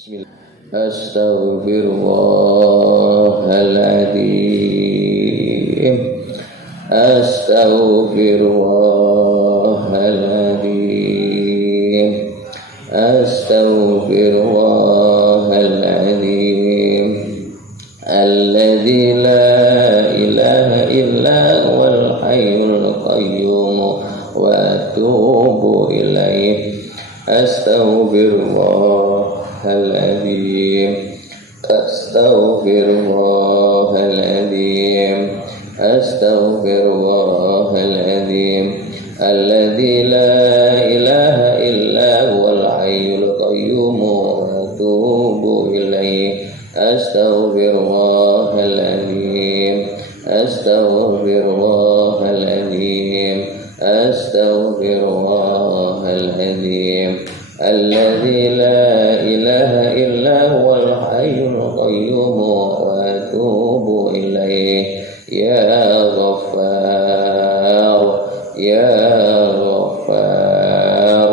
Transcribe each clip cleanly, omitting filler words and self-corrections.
Bismillah. Astaghfirullahaladzim. Astaghfirullahaladzim. Astaghfirullahaladzim. Alladzi la ilaha illa huwal hayyul qayyum wa atubu ilaih. Astaghfirullahaladzim. Astaghfirullahaladzim. Astaghfirullahaladzim. Alladzi la ilaha illa huwal hayyul qayyum wa atubu ilaih. Astaghfirullahaladzim. Astaghfirullahaladzim. Astaghfirullahaladzim. Alladzi la ilaha illa huwal hayyul qayyum wa atubu ilaih. Ya Ghaffar, ya Ghaffar,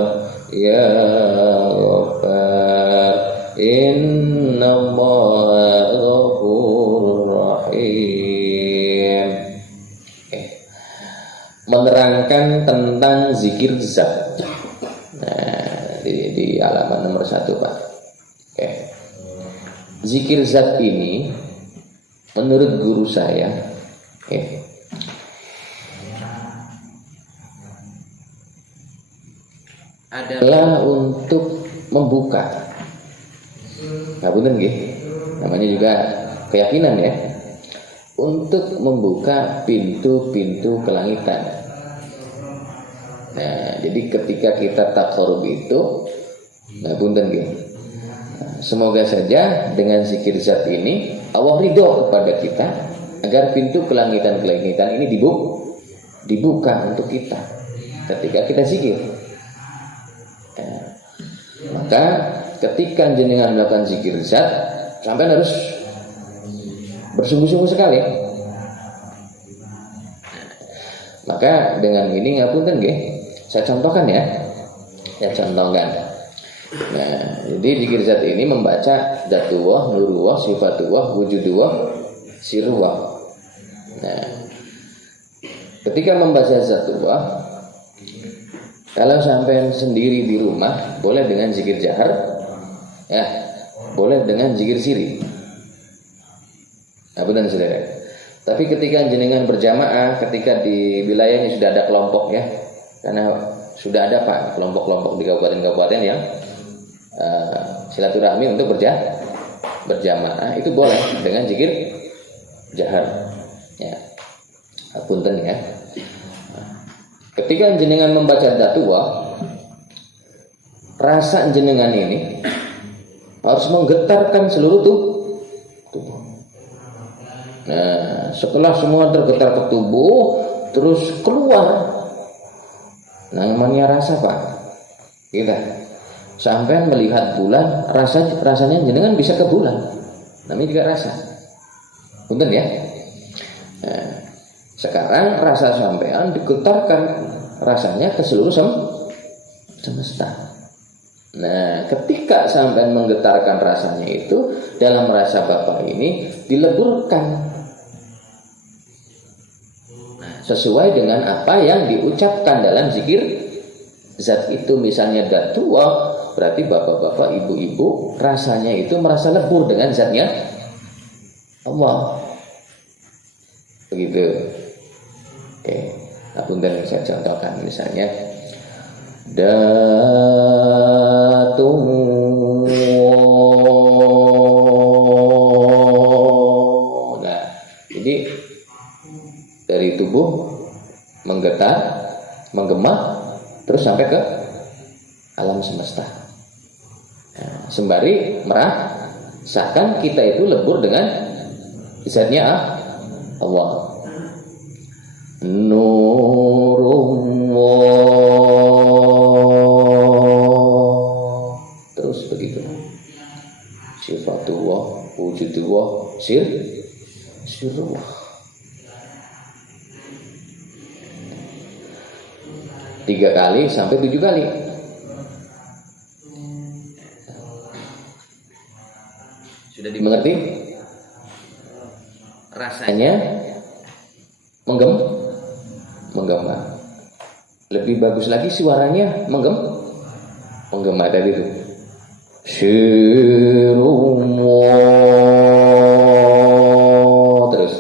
ya Ghaffar. Innallaha ghafurur rahim. Menerangkan tentang zikir zat. Nah, di halaman nomor 1, Pak. Zikir zat ini menurut guru saya adalah untuk membuka. Nah, bener nggih? Namanya juga keyakinan ya. Untuk membuka pintu-pintu kelangitan. Nah, jadi ketika kita taqarrub itu, nah punten nggih. Semoga saja dengan zikir zat ini Allah ridho kepada kita agar pintu kelangitan-kelangitan ini dibuka untuk kita ketika kita zikir. Nah, maka ketika jenengan melakukan zikir zat, sampai harus bersungguh-sungguh sekali. Maka dengan ini ngapunten nggih, saya contohkan ya. Saya contohkan. Nah, jadi zikir zat ini membaca dzatullah, nurullah, sifatullah, wujudullah, sirullah. Nah, ketika membaca dzatullah, kalau sampai sendiri di rumah boleh dengan zikir jahar, ya, boleh dengan zikir siri. Nah, benar saudara. Tapi ketika jenengan berjamaah, ketika di wilayahnya sudah ada kelompok ya, karena sudah ada Pak kelompok-kelompok di kabupaten-kabupaten yang silaturahmi untuk berjamaah, itu boleh dengan zikir jahar. Ya, punten ya. Ketika jenengan membaca dzatullah, rasa jenengan ini harus menggetarkan seluruh tubuh. Nah, setelah semua tergetar ke tubuh, terus keluar. Namanya rasa Pak. Kita sampai melihat bulan, rasanya jenengan bisa ke bulan. Namanya juga rasa. Punten ya. Nah, sekarang rasa sampean digetarkan rasanya ke seluruh semesta. Nah, ketika sampean menggetarkan rasanya itu, dalam rasa Bapak ini dileburkan sesuai dengan apa yang diucapkan dalam zikir zat itu. Misalnya dzatullah, berarti bapak-bapak, ibu-ibu rasanya itu merasa lebur dengan zatnya Allah. Begitu. Oke, apunten saya contohkan misalnya Nah, jadi dari tubuh menggetar, menggema, terus sampai ke alam semesta. Nah, sembari merasakan kita itu lebur dengan zatnya Allah. Nurullah, terus begitu. Sifatullah, wujudullah, sirullah. 3 kali sampai 7 kali. Sudah dimengerti? Rasanya menggema. Lebih bagus lagi suaranya menggema tadi itu. Terus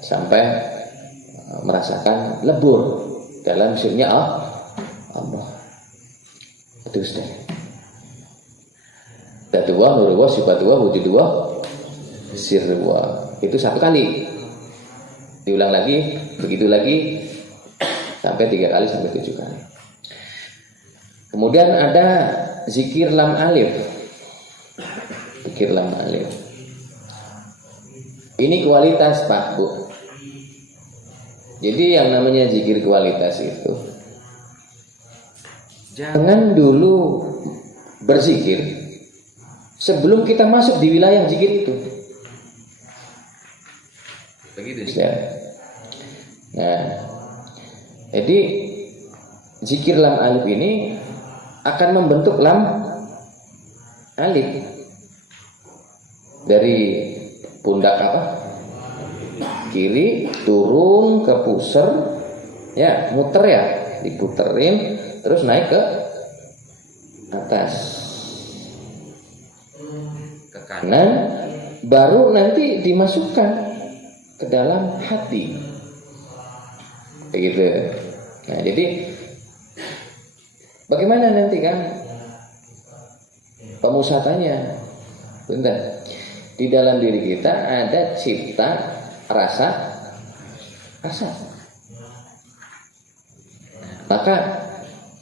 sampai merasakan lebur dalam sirnya Allah. Itu sudah. Datuwa, nuruwa, sifatuwa, wujuduwa, sirwa. Itu satu kali. Diulang lagi, begitu lagi sampai 3 kali sampai 7 kali. Kemudian ada zikir lam alif. Zikir lam alif. Ini kualitas Pak Bu. Jadi yang namanya zikir kualitas itu, jangan dulu berzikir sebelum kita masuk di wilayah zikir itu. Begitu ya. Nah, jadi zikir lam alif ini akan membentuk lam alif dari pundak kiri turun ke pusar, ya muter ya, diputerin terus naik ke atas ke kanan, baru nanti dimasukkan ke dalam hati begitu. Nah, jadi bagaimana nanti kan pemusatanya? Bentar. Di dalam diri kita ada cipta, rasa. Maka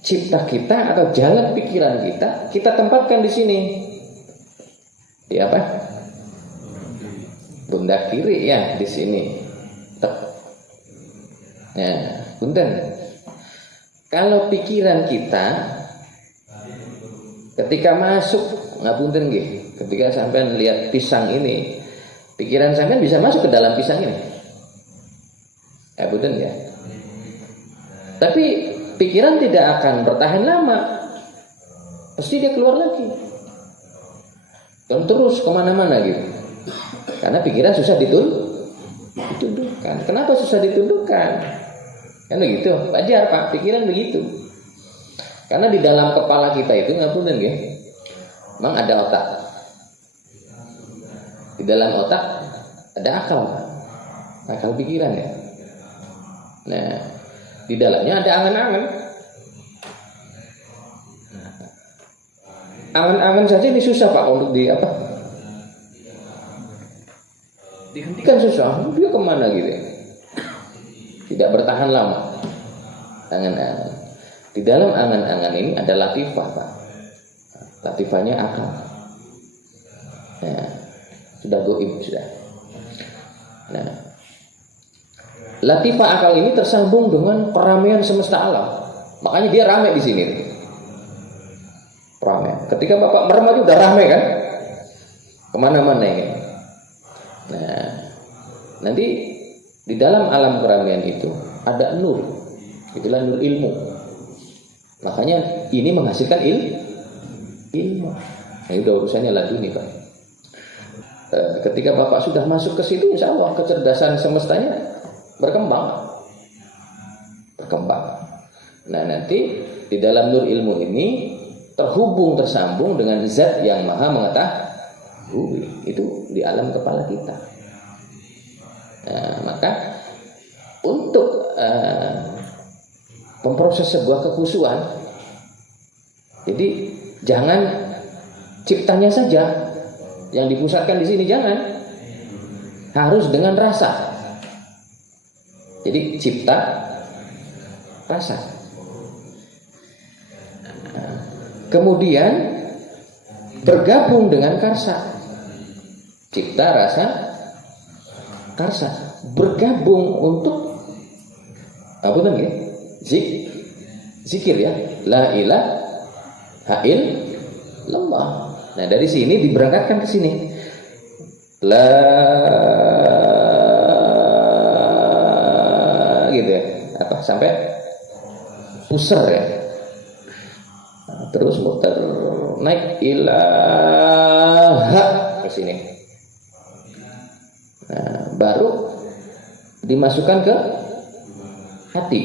cipta kita atau jalan pikiran kita tempatkan di sini. Di apa? Pundak kiri ya, di sini. Nah, punten. Kalau pikiran kita ketika masuk, ngapunten nggih, ketika sampean lihat pisang ini, pikiran sampean bisa masuk ke dalam pisang ini. Punten ya. Tapi pikiran tidak akan bertahan lama. Pasti dia keluar lagi. Dan terus kemana-mana gitu. Karena pikiran susah ditundukkan. Kenapa susah ditundukkan? Kan begitu, wajar Pak, pikiran begitu. Karena di dalam kepala kita itu ngapunten nggih, memang ada otak. Di dalam otak ada akal, akal pikiran ya. Nah, di dalamnya ada angan-angan. Angan-angan saja ini susah Pak untuk dihentikan susah. Dia kemana gitu ya? Tidak bertahan lama. Angan-angan. Di dalam angan-angan ini ada latifah Pak. Latifahnya akal. Nah, sudah goib sudah. Nah, latifah akal ini tersambung dengan keramaian semesta alam. Makanya dia ramai di sini. Ramai. Ketika Bapak merem aja udah ramai kan? Kemana-mana ini. Nah, nanti di dalam alam keramaian itu ada nur. Itulah nur ilmu. Makanya ini menghasilkan ilmu. Nah, itu urusannya laduni Pak. Ketika Bapak sudah masuk ke situ, insya Allah kecerdasan semestanya berkembang. Nah, nanti di dalam nur ilmu ini tersambung dengan zat yang maha mengetahui. Itu di alam kepala kita. Nah, maka untuk memproses sebuah kekhusyuan, jadi jangan ciptanya saja yang dipusatkan di sini, jangan, harus dengan rasa. Jadi cipta, rasa. Kemudian bergabung dengan karsa. Cipta, rasa, karsa. Bergabung untuk apa namanya? Zikir ya. La ilaha illallah. Nah, dari sini diberangkatkan ke sini. La gitu ya. Apa sampai pusar ya. Terus muter naik ilaha ke sini. Nah, baru dimasukkan ke hati.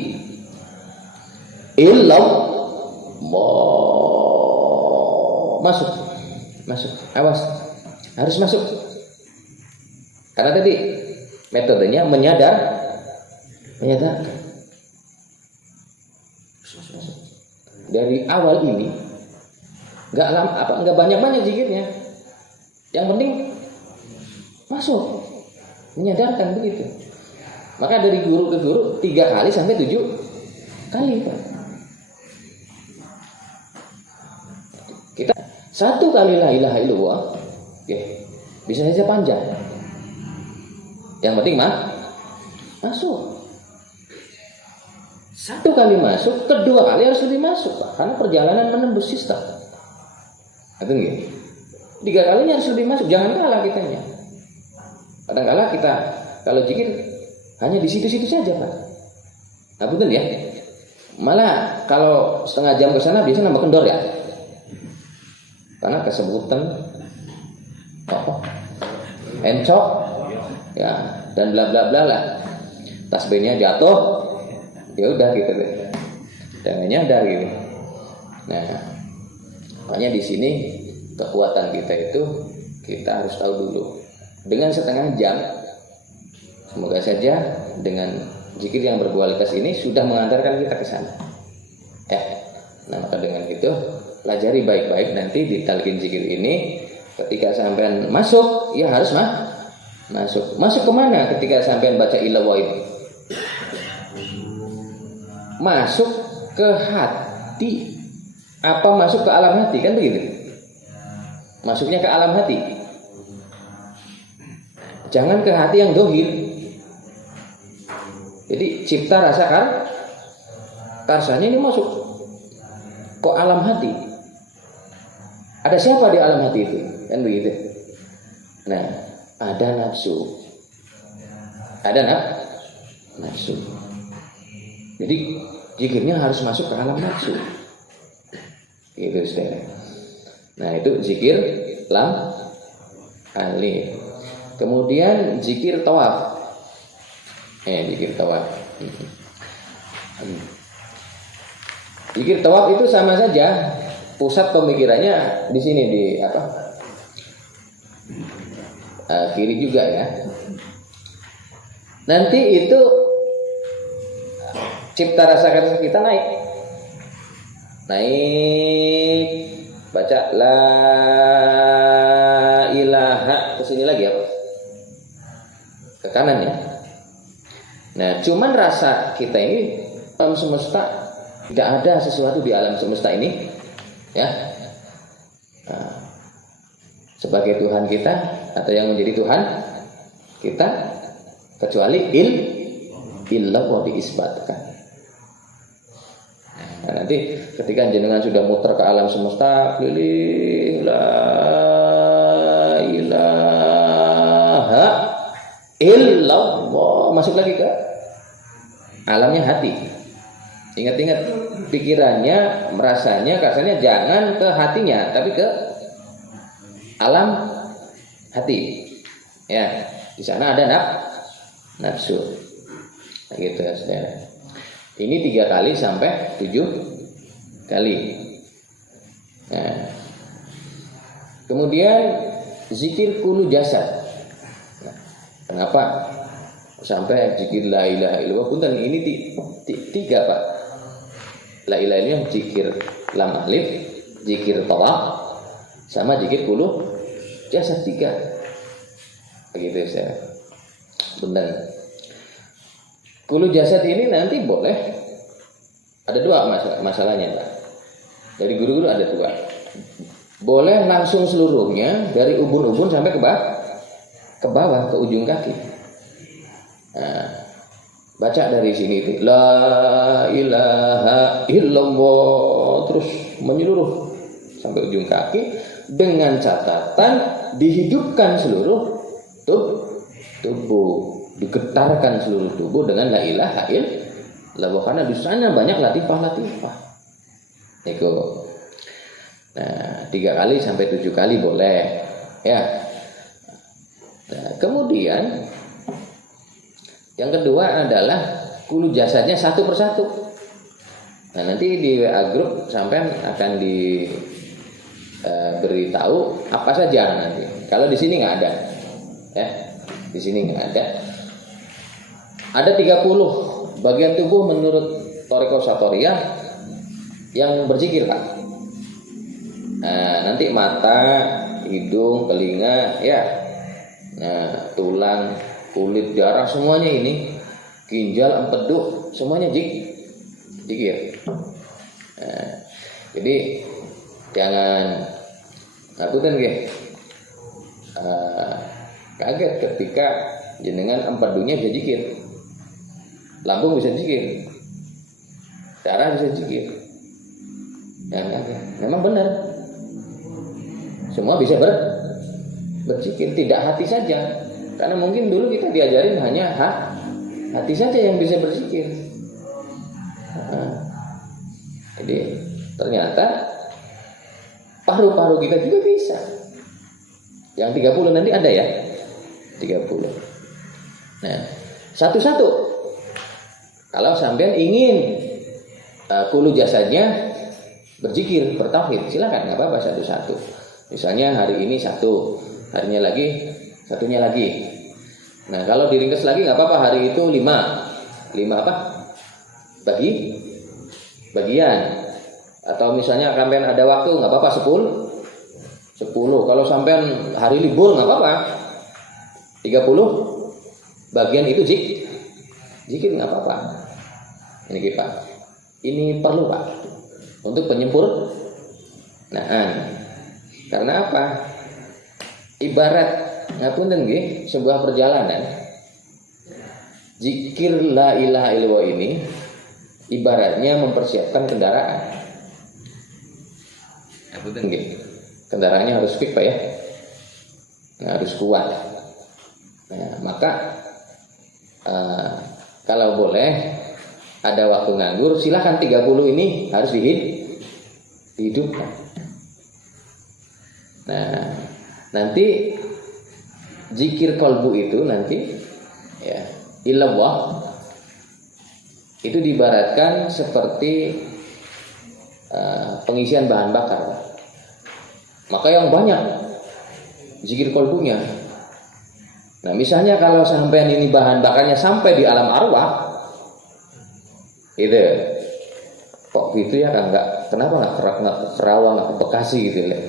Masuk. Awas, harus masuk. Karena tadi metodenya menyadarkan. Dari awal ini nggak banyak zikirnya. Yang penting masuk, menyadarkan begitu. Maka dari guru ke guru 3 kali sampai 7 kali, Pak. Kita 1 kali la ilaha illallah, bisa saja panjang. Yang penting masuk. 1 kali masuk, kedua kali harus lebih masuk, Pak. Karena perjalanan menembus sistem. Itu gini. 3 kalinya harus lebih masuk, jangan kalah kitanya. Kadang-kala kita kalau zikir hanya di situ-situ saja, Pak. Nah, betul ya. Malah kalau setengah jam ke sana biasanya nambah kendor ya. Karena kesebutan encok ya dan bla bla bla lah. Tasbihnya jatuh. Ya udah gitu deh. Jangan nyadar gitu. Nah, makanya di sini kekuatan kita itu kita harus tahu dulu. Dengan setengah jam, semoga saja dengan zikir yang berkualitas ini sudah mengantarkan kita ke sana. Nah, maka dengan itu pelajari baik-baik nanti di talqin zikir ini. Ketika sampean masuk, ya harus masuk. Masuk kemana ketika sampean baca illallah ini? Masuk ke hati. Apa masuk ke alam hati, kan begitu? Masuknya ke alam hati. Jangan ke hati yang dohir. Jadi cipta rasakan karsanya ini masuk ke alam hati. Ada siapa di alam hati itu? Kan begitu. Nah, ada nafsu. Ada nafsu. Jadi zikirnya harus masuk ke alam nafsu. Gitu, saudara. Nah, itu zikir lam alif. Kemudian zikir tawaf. Zikir tawaf. Zikir tawaf itu sama saja. Pusat pemikirannya di sini di kiri juga ya. Nanti itu cipta rasa kita naik, baca la ilaha ke sini lagi ya, ke kanan ya. Nah, cuman rasa kita ini alam semesta, tidak ada sesuatu di alam semesta ini ya. Nah, sebagai Tuhan kita atau yang menjadi Tuhan kita kecuali illallah diisbatkan. Nah, nanti ketika jenengan sudah muter ke alam semesta, keliling la ilaha illallah, masuk lagi ke alamnya hati. Ingat-ingat pikirannya, merasanya, kasarnya jangan ke hatinya, tapi ke alam hati. Ya, di sana ada nafsu. Nah, gitu ya, saudara. Ini 3 kali sampai 7 kali. Nah, kemudian zikir kulu jasad. Nah, kenapa sampai zikir la ilaha illallah? Punten ini 3, Pak. La ilaha illallah zikir lam alif, zikir tawaf, sama zikir kulu jasad 3. Begitu saya. Benar. Kulu jasad ini nanti boleh ada 2 masalahnya, Pak. Dari guru-guru ada 2. Boleh langsung seluruhnya dari ubun-ubun sampai ke bawah ke ujung kaki. Nah, baca dari sini itu la ilaha illallah terus menyeluruh sampai ujung kaki dengan catatan dihidupkan seluruh tubuh, digetarkan seluruh tubuh dengan la ilaha illallah, karena di sana banyak latifah. Itu. Nah, 3 kali sampai 7 kali boleh, ya. Nah, kemudian yang kedua adalah kulu jasadnya satu persatu. Nah, nanti di WA group sampean akan beritahu apa saja nanti. Kalau di sini nggak ada, ya, di sini nggak ada. Ada 30 bagian tubuh menurut Thariqah Satoriyah yang berzikir, Pak. Nah, nanti mata, hidung, telinga, ya, nah, tulang, kulit, darah, semuanya ini, ginjal, empedu, semuanya zikir. Nah, jadi jangan ngapunten nggih. Kaget ketika jenengan empedunya bisa zikir. Lambung bisa zikir. Darah bisa zikir. Memang benar. Semua bisa berzikir, tidak hati saja. Karena mungkin dulu kita diajarin hanya hati saja yang bisa berzikir. Jadi ternyata paru-paru kita juga bisa. Yang 30 nanti ada ya. 30. Nah, satu-satu. Kalau sampean ingin kulu jasadnya berzikir, bertauhid, silakan, nggak apa-apa satu-satu. Misalnya hari ini satu, harinya lagi satunya lagi. Nah, kalau diringkas lagi nggak apa-apa, hari itu 5 apa? Bagian. Atau misalnya sampean ada waktu nggak apa-apa 10. Kalau sampean hari libur nggak apa-apa 30 bagian itu zikir nggak apa-apa. Ini Pak, ini perlu Pak untuk penyempurnaan. Karena apa? Ibarat ngapunten nggih, sebuah perjalanan. Zikir la ilaha illallah ini ibaratnya mempersiapkan kendaraan. Ngapunten nggih. Kendaraannya harus fit Pak ya. Nah, harus kuat. Nah, maka kalau boleh ada waktu nganggur, silakan 30 ini harus dihidupkan. Nah, nanti zikir kolbu itu nanti ya illallah itu diibaratkan seperti pengisian bahan bakar. Maka yang banyak zikir kolbunya. Nah, misalnya kalau sampean ini bahan bakarnya sampai di alam arwah, gitu. Kok gitu ya kan? Kenapa nggak ke Kerawang, nggak ke Bekasi gitu ya?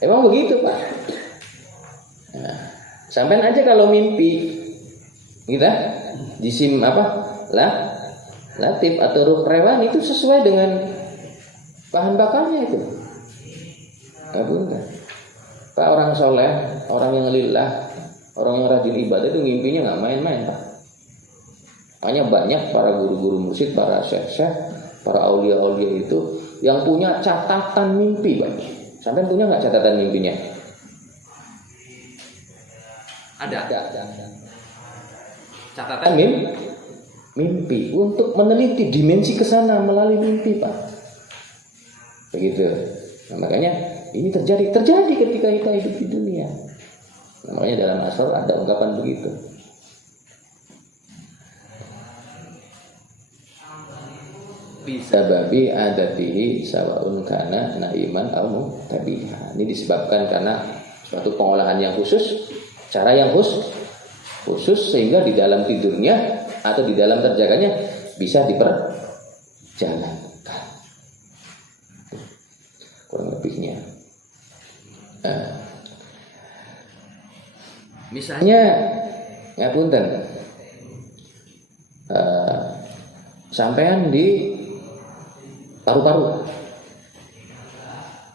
Emang begitu Pak. Nah, sampean aja kalau mimpi, gitu, jisim apa? Latif atau ruh rewan itu sesuai dengan bahan bakarnya itu. Bukan. Pak, orang soleh, orang yang lillah, orang yang rajin ibadah itu mimpinya nggak main-main Pak. Makanya banyak para guru-guru mursyid, para syekh-syekh, para aulia-aulia itu yang punya catatan mimpi Pak. Sampai punya nggak catatan mimpinya? Ada. Catatan mimpi untuk meneliti dimensi kesana melalui mimpi Pak. Begitu. Nah, makanya ini terjadi ketika kita hidup di dunia. Namanya dalam asar ada ungkapan begitu. Bisa babi adatihi sawaun kana naiman au mutabiha. Ini disebabkan karena suatu pengolahan yang khusus, cara yang khusus sehingga di dalam tidurnya atau di dalam terjaganya bisa diperjalankan. Kurang lebihnya. Misalnya ngapunten, sampean di paru-paru,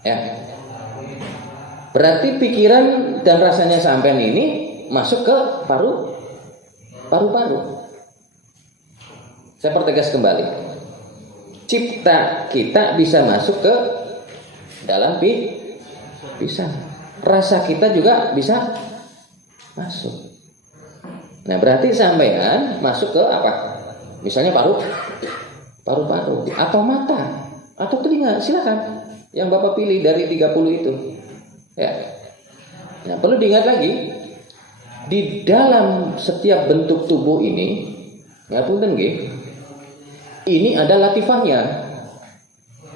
ya, berarti pikiran dan rasanya sampean ini masuk ke paru-paru. Saya pertegas kembali, cipta kita bisa masuk ke dalam pisang. Rasa kita juga bisa masuk. Nah, berarti sampean masuk ke apa? Misalnya paru-paru atau mata. atau telinga, silakan. Yang Bapak pilih dari 30 itu. Ya. Nah, perlu diingat lagi, di dalam setiap bentuk tubuh ini, ngapunten nggih, ini ada latifahnya,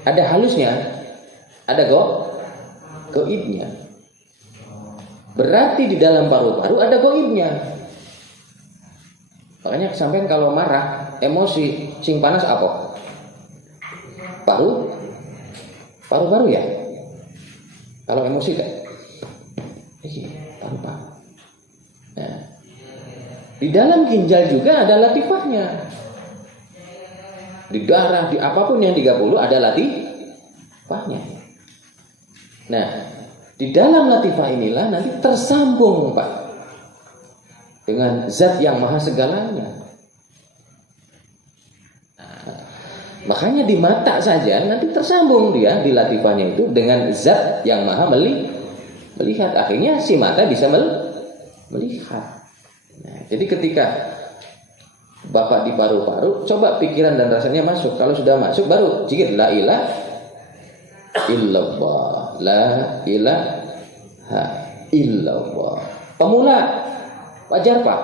ada halusnya, ada goibnya. Berarti di dalam paru-paru ada goibnya. Makanya sampean kalau marah, emosi, sing panas apa? Paru-paru ya. Kalau emosi kan, paru-paru. Nah, di dalam ginjal juga ada latifahnya. Di darah, di apapun yang 30 ada latifahnya. Nah, di dalam latifah inilah nanti tersambung, Pak, dengan zat yang maha segalanya. Nah, makanya di mata saja nanti tersambung dia di latifahnya itu dengan zat yang maha melihat. Akhirnya si mata bisa melihat. Nah, jadi ketika Bapak di paru-paru, coba pikiran dan rasanya masuk. Kalau sudah masuk baru zikir la ilaha illallah, la ilaha illallah. Pemula wajar, Pak.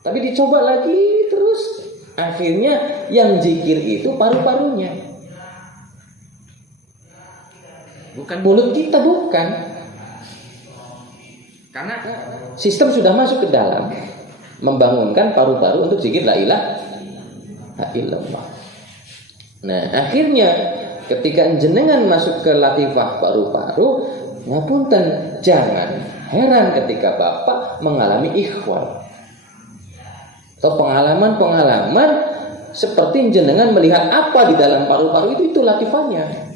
Tapi dicoba lagi terus, akhirnya yang zikir itu paru-parunya. Bukan mulut kita, bukan. Karena sistem sudah masuk ke dalam, membangunkan paru-paru untuk zikir la ilaha illallah. Nah, akhirnya ketika jenengan masuk ke latifah paru-paru, ngapunten, jangan heran ketika Bapak mengalami ikhwal atau pengalaman-pengalaman seperti jenengan melihat apa di dalam paru-paru itu latifahnya.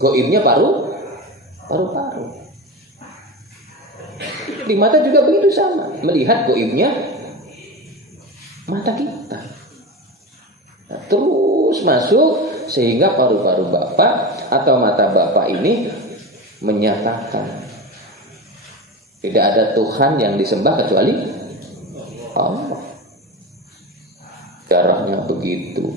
Goibnya paru-paru. Di mata juga begitu sama, melihat goibnya mata kita. Nah, terus masuk sehingga paru-paru Bapak atau mata Bapak ini menyatakan tidak ada Tuhan yang disembah kecuali Allah. Darahnya begitu,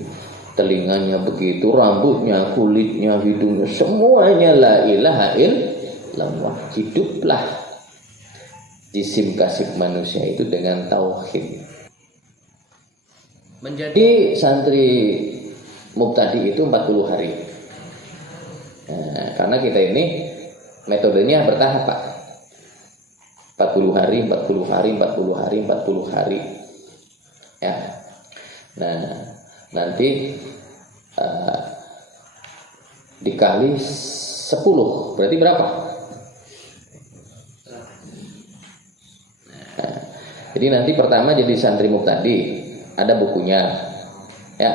telinganya begitu, rambutnya, kulitnya, hidungnya, semuanya la ilaha illallah. Hiduplah jisim kasih manusia itu dengan tauhid. Menjadi santri mubtadi itu 40 hari. Nah, karena kita ini metodenya bertahap, Pak. 40 hari, 40 hari, 40 hari, 40 hari. Ya. Nah, nanti dikali 10 berarti berapa? Nah, jadi nanti pertama jadi santri mubtadi, ada bukunya. Ya.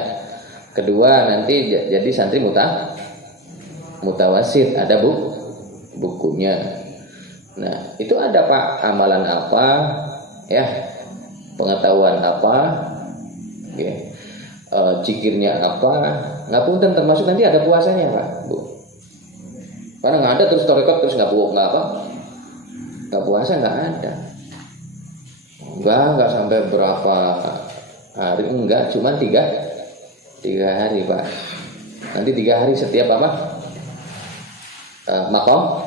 Kedua nanti jadi santri mutawasid, ada bukunya. Nah, itu ada, Pak, amalan apa, ya, pengetahuan apa, ya, zikirnya apa, ngapunten termasuk nanti ada puasanya, Pak, Bu. Karena nggak ada terus tarekat terus nggak puasa, nggak ada. Nggak sampai berapa hari, enggak, cuma tiga hari, Pak. Nanti 3 hari setiap apa? Makom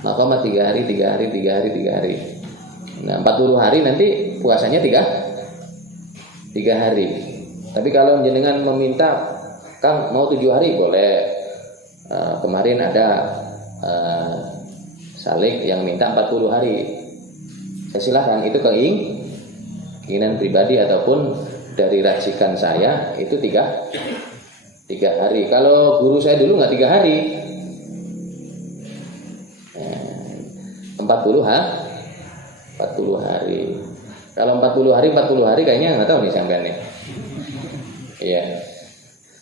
3 hari. Nah, 40 hari nanti puasanya 3 hari. Tapi kalau jenengan meminta, Kang mau 7 hari boleh. Kemarin ada Salik yang minta 40 hari. Saya silahkan, itu keinginan pribadi ataupun dari racikan saya itu 3 hari. Kalau guru saya dulu nggak 3 hari. 40 hari. Kalau 40 hari kayaknya nggak tahu nih sampean nih. Iya.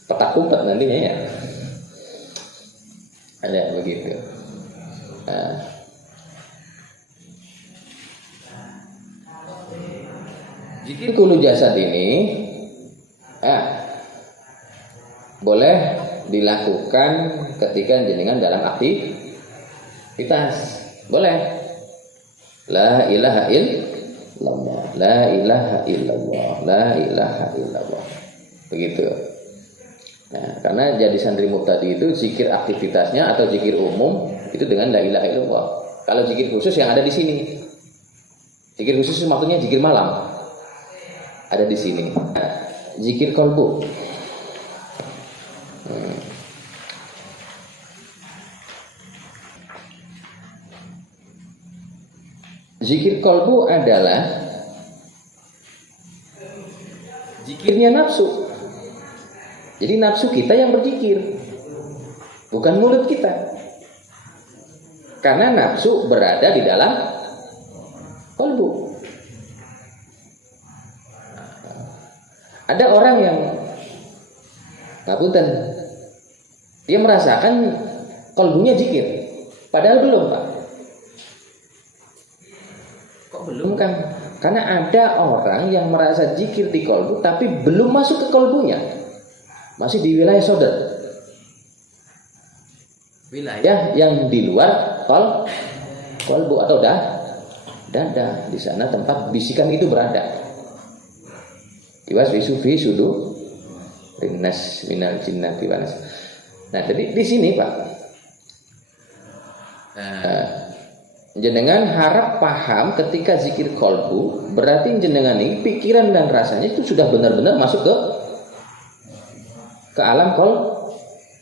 Petak umpet nantinya ya. Ada begitu. Nah. Zikir kulu jasad ini boleh dilakukan ketika jenengan dalam aktivitas. Boleh. La ilaha illallah, la ilaha illallah, la ilaha illallah. Begitu. Nah, karena jadi santri mubtadi itu zikir aktivitasnya atau zikir umum itu dengan la ilaha illallah. Kalau zikir khusus yang ada di sini. Zikir khusus maksudnya zikir malam. Ada di sini. Nah, zikir kolbu. Zikir kolbu adalah zikirnya nafsu. Jadi nafsu kita yang berzikir, bukan mulut kita. Karena nafsu berada di dalam kolbu. Ada orang yang ngapunten, dia merasakan kolbunya zikir, padahal belum, Pak. Kok belum kan? Karena ada orang yang merasa zikir di kolbu, tapi belum masuk ke kolbunya. Masih di wilayah sodar, wilayah yang di luar kolbu atau dada. Di sana tempat bisikan itu berada. Iwas bisu fi sudu rinnas minal jinnati wanas. Nah, jadi di sini, Pak, jenengan harap paham ketika zikir kolbu, berarti jenengan ini pikiran dan rasanya itu sudah benar-benar masuk ke alam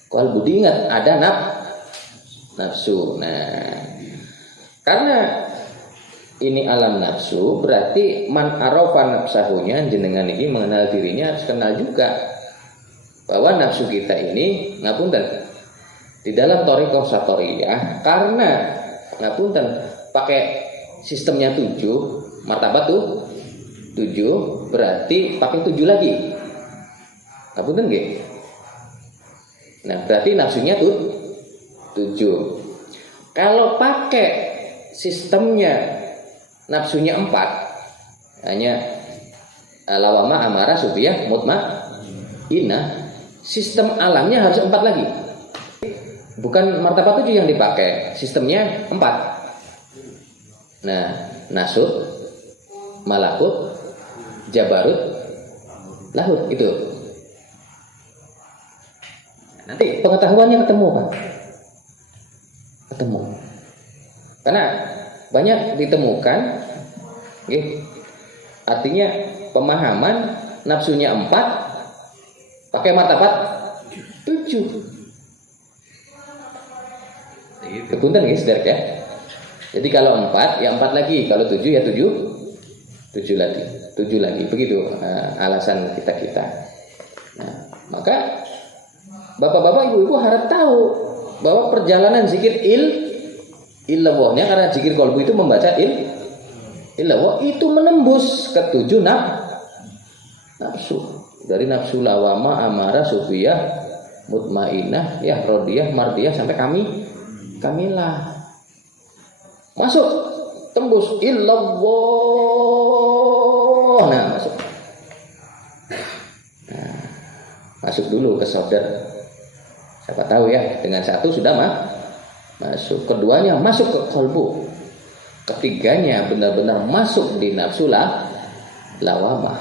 kolbu. Diingat ada nafsu. Nah, karena ini alam nafsu, berarti man arafa nafsahunya, jenengan ini mengenal dirinya harus kenal juga bahwa nafsu kita ini ngapunten di dalam thariqah satoriyah, karena ngapunten pakai sistemnya 7 martabat tuh 7, berarti pakai 7 lagi. Ngapunten nggih? Nah, berarti nafsunya tuh 7. Kalau pakai sistemnya nafsunya 4, hanya lawama, amarah, sufiyah, mutmainnah, sistem alamnya harus 4 lagi. Bukan martabat 7 yang dipakai, sistemnya 4. Nah, nasut, malakut, jabarut, lahut, itu. Nanti pengetahuannya ketemu, Pak. Ketemu. Karena banyak ditemukan, artinya pemahaman nafsunya 4 pakai martabat 7. Kepunten guys, saudara ya. Jadi kalau 4 ya 4 lagi, kalau 7 ya 7 lagi, 7 lagi. Begitu alasan kita. Nah, maka bapak-bapak, ibu-ibu harap tahu bahwa perjalanan zikir illallahnya, karena zikir kolbu itu membaca illallah, itu menembus ke 7 nafsu. Dari nafsu lawama, amarah, sufiyah, mutmainnah, ya rodiyah, mardiyah sampai kamilah. Masuk, tembus illallah. Nah, masuk. Nah, masuk dulu ke saudara. Siapa tahu ya, dengan 1 sudah masuk. Keduanya masuk ke kolbu. Ketiganya benar-benar masuk di nafsu lawamah.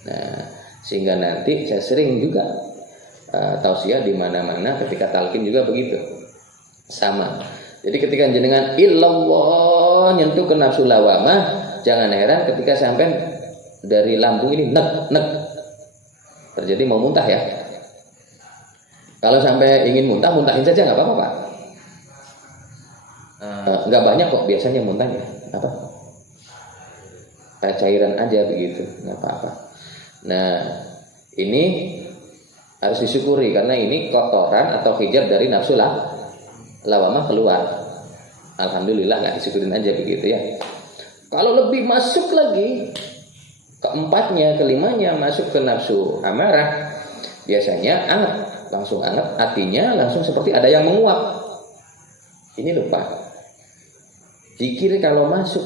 Nah, sehingga nanti saya sering juga tausiah di mana-mana ketika talqin juga begitu. Sama. Jadi ketika jenengan illallah nyentuh ke nafsu lawamah, jangan heran ketika sampai dari lambung ini nek terjadi mau muntah ya. Kalau sampai ingin muntah, muntahin saja nggak apa-apa, Pak. Nggak banyak kok biasanya muntahnya. Apa? Kayak cairan aja begitu, nggak apa-apa. Nah, ini harus disyukuri karena ini kotoran atau hijab dari nafsu lawamah keluar. Alhamdulillah, nggak disyukurin aja begitu ya. Kalau lebih masuk lagi, keempatnya, kelimanya masuk ke nafsu amarah, biasanya langsung anget, artinya langsung seperti ada yang menguap. Ini lupa. Zikir kalau masuk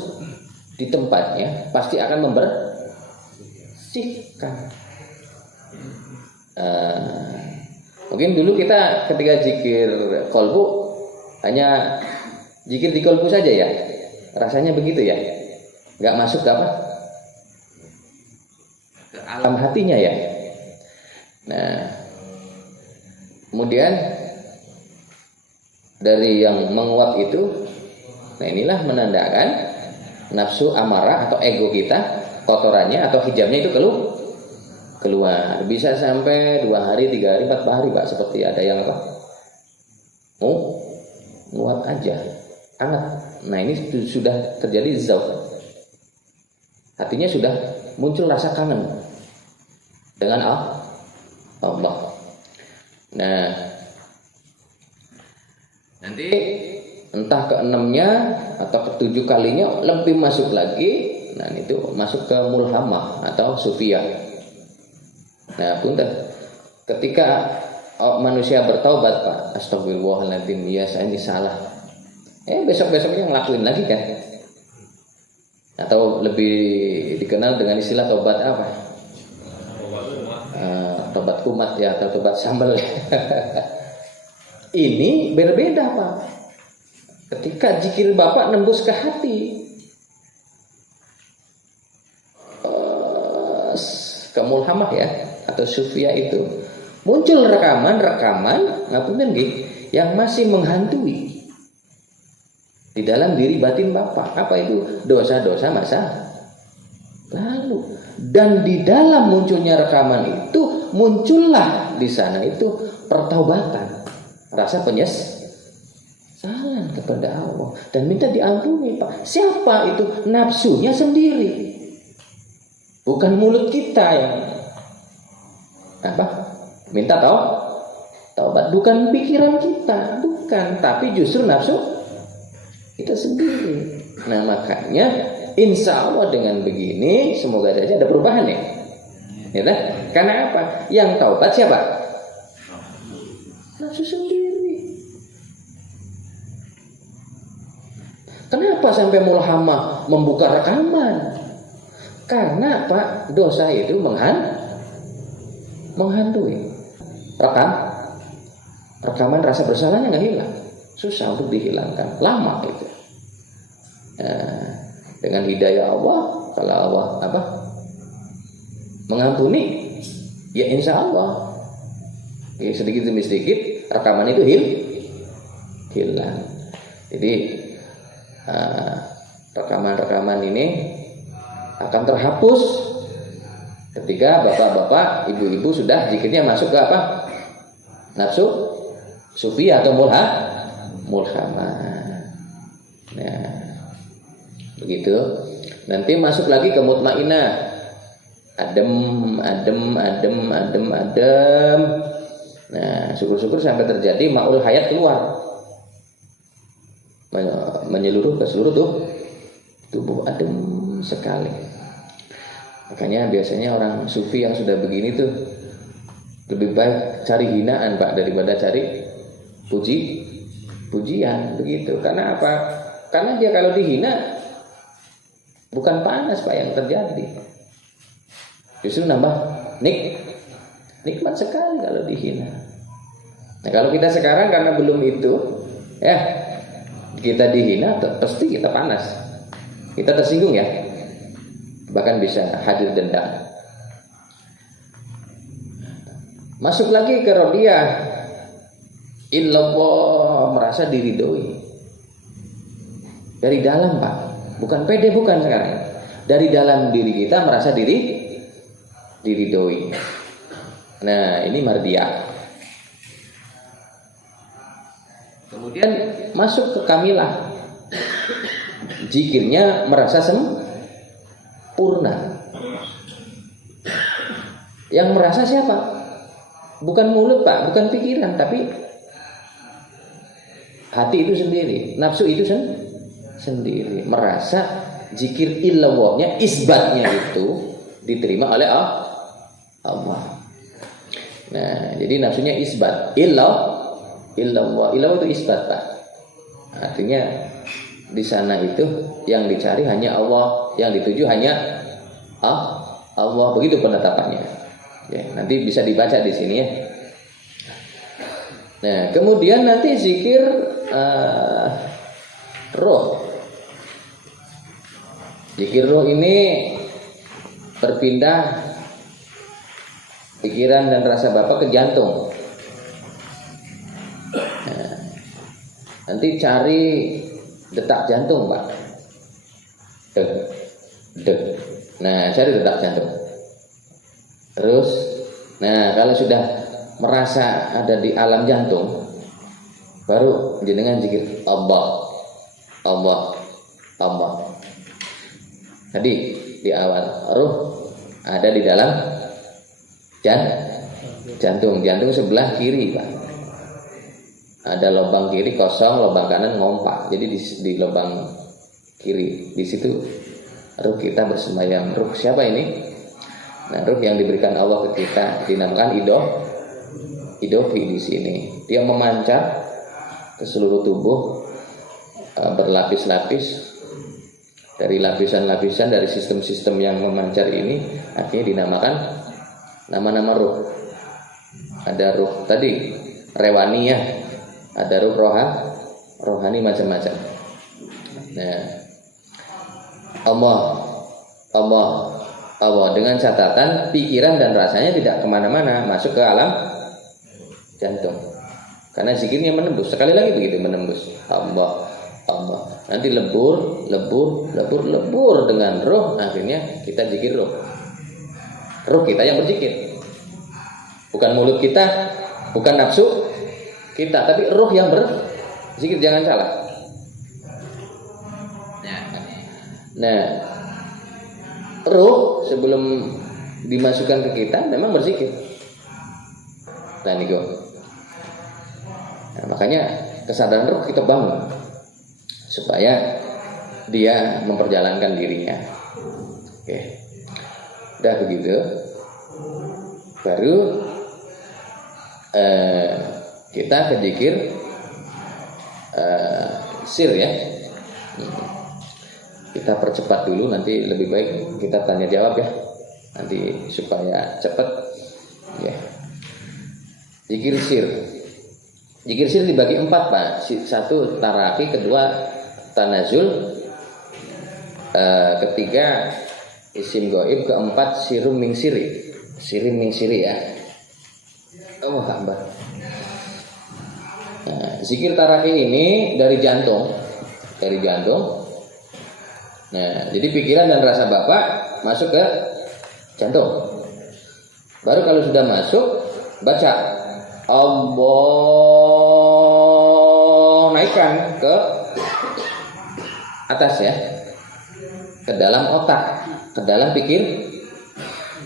di tempatnya pasti akan membersihkan. Mungkin dulu kita ketika zikir kolbu hanya zikir di kolbu saja ya, rasanya begitu ya, nggak masuk ke apa? Ke alam hatinya ya. Nah, Kemudian dari yang menguap itu, nah inilah menandakan nafsu amarah atau ego kita, kotorannya atau hijabnya itu keluar. Bisa sampai 2 hari, 3 hari, 4 hari Pak, seperti ada yang apa? Nguap aja, hangat. Nah ini sudah terjadi zauq. Artinya sudah muncul rasa kangen dengan Allah. Nah, nanti entah ke-6-nya atau ke-7 kalinya lebih masuk lagi. Nah, itu masuk ke mulhamah atau sufiyah. Nah, punten. Ketika manusia bertaubat, Pak, astagfirullahaladzim, ya saya ini salah. Besok-besoknya ngelakuin lagi kan? Atau lebih dikenal dengan istilah tobat apa? Tobat kumat ya, atau tobat sambal. Ini berbeda Pak. Ketika zikir Bapak nembus ke hati, ke mulhamah ya, atau sufia itu muncul rekaman ngapunten nggih yang masih menghantui di dalam diri batin Bapak. Apa itu? Dosa-dosa masa lalu. Dan di dalam munculnya rekaman itu muncullah di sana itu pertaubatan, rasa penyesalan kepada Allah dan minta diampuni Pak. Siapa itu? Nafsunya sendiri, bukan mulut kita yang minta taubat, bukan pikiran kita, bukan, tapi justru nafsu kita sendiri. Nah makanya insya Allah dengan begini semoga saja ada perubahan ya. Karena apa? Yang taubat siapa? Nafsu sendiri. Kenapa sampai mulhamah membuka rekaman? Karena Pak, dosa itu menghantui. Rekaman rasa bersalahnya nggak hilang, susah untuk dihilangkan, lama itu. Dengan hidayah Allah, kalau Allah mengampuni, ya insya Allah, ya sedikit demi sedikit rekaman itu hilang. Jadi rekaman-rekaman ini akan terhapus ketika bapak-bapak, ibu-ibu sudah zikirnya masuk ke nafsu sufi atau mulhamah. Nah, begitu. Nanti masuk lagi ke mutmainah. Adem. Nah, syukur-syukur sampai terjadi ma'ul hayat keluar, menyeluruh ke seluruh tubuh, adem sekali. Makanya biasanya orang sufi yang sudah begini tuh lebih baik cari hinaan Pak daripada cari pujian, begitu. Karena apa? Karena dia kalau dihina bukan panas Pak yang terjadi, justru nambah nikmat sekali kalau dihina. Nah kalau kita sekarang karena belum itu ya, kita dihina pasti kita panas, kita tersinggung ya, bahkan bisa hadir dendam. Masuk lagi ke rodiyah, illallah, merasa diridhoi dari dalam Pak, bukan pede, bukan sekarang, dari dalam diri kita merasa diridhoi. Nah ini mardiyah. Kemudian masuk ke kamilah, zikirnya merasa sempurna. Yang merasa siapa? Bukan mulut Pak, bukan pikiran, tapi hati itu sendiri, nafsu itu sendiri merasa zikir illallahnya, isbatnya itu diterima oleh Allah. Nah, jadi nafsunya isbat, illallah itu isbat Pak. Artinya di sana itu yang dicari hanya Allah, yang dituju hanya Allah, begitu penetapannya. Ya, nanti bisa dibaca di sini ya. Nah, kemudian nanti zikir roh. Zikir roh ini berpindah pikiran dan rasa Bapak ke jantung. Nanti cari detak jantung, Pak. Deg, deg. Nah, cari detak jantung. Terus, nah kalau sudah merasa ada di alam jantung, baru jenengan zikir Allah, Allah, Allah. Tadi di awal ruh ada di dalam jantung sebelah kiri, Pak. Ada lubang kiri kosong, lubang kanan ngompak. Jadi di lubang kiri di situ ruh kita bersemayam. Ruh siapa ini? Nah, ruh yang diberikan Allah ke kita dinamakan idofi di sini. Dia memancar ke seluruh tubuh, berlapis-lapis. Dari lapisan-lapisan dari sistem-sistem yang memancar ini akhirnya dinamakan nama-nama ruh. Ada ruh tadi rewaniyah, ada ruh rohani macam-macam. Nah, Allah dengan catatan pikiran dan rasanya tidak kemana-mana, masuk ke alam jantung. Karena zikirnya menembus, sekali lagi begitu, menembus Allah. Nanti lebur dengan roh, akhirnya kita zikir roh. Roh kita yang berzikir, bukan mulut kita, bukan nafsu kita, tapi roh yang berzikir, jangan salah. Nah, roh sebelum dimasukkan ke kita memang berzikir. Nah, niku. Nah, makanya kesadaran roh kita bangun supaya dia memperjalankan dirinya. Oke. Udah begitu, baru kita ke zikir sir ya. Kita percepat dulu, nanti lebih baik kita tanya jawab ya, nanti supaya cepat ya. Zikir sir dibagi 4, Pak. 1 tarafi, kedua tanazul, ketiga isim goib, keempat sirum ming siri ya. Oh hamba. Nah, zikir tarafi ini dari jantung. Nah, jadi pikiran dan rasa Bapak masuk ke jantung. Baru kalau sudah masuk, baca Allah, naikkan ke atas ya, ke dalam otak, ke dalam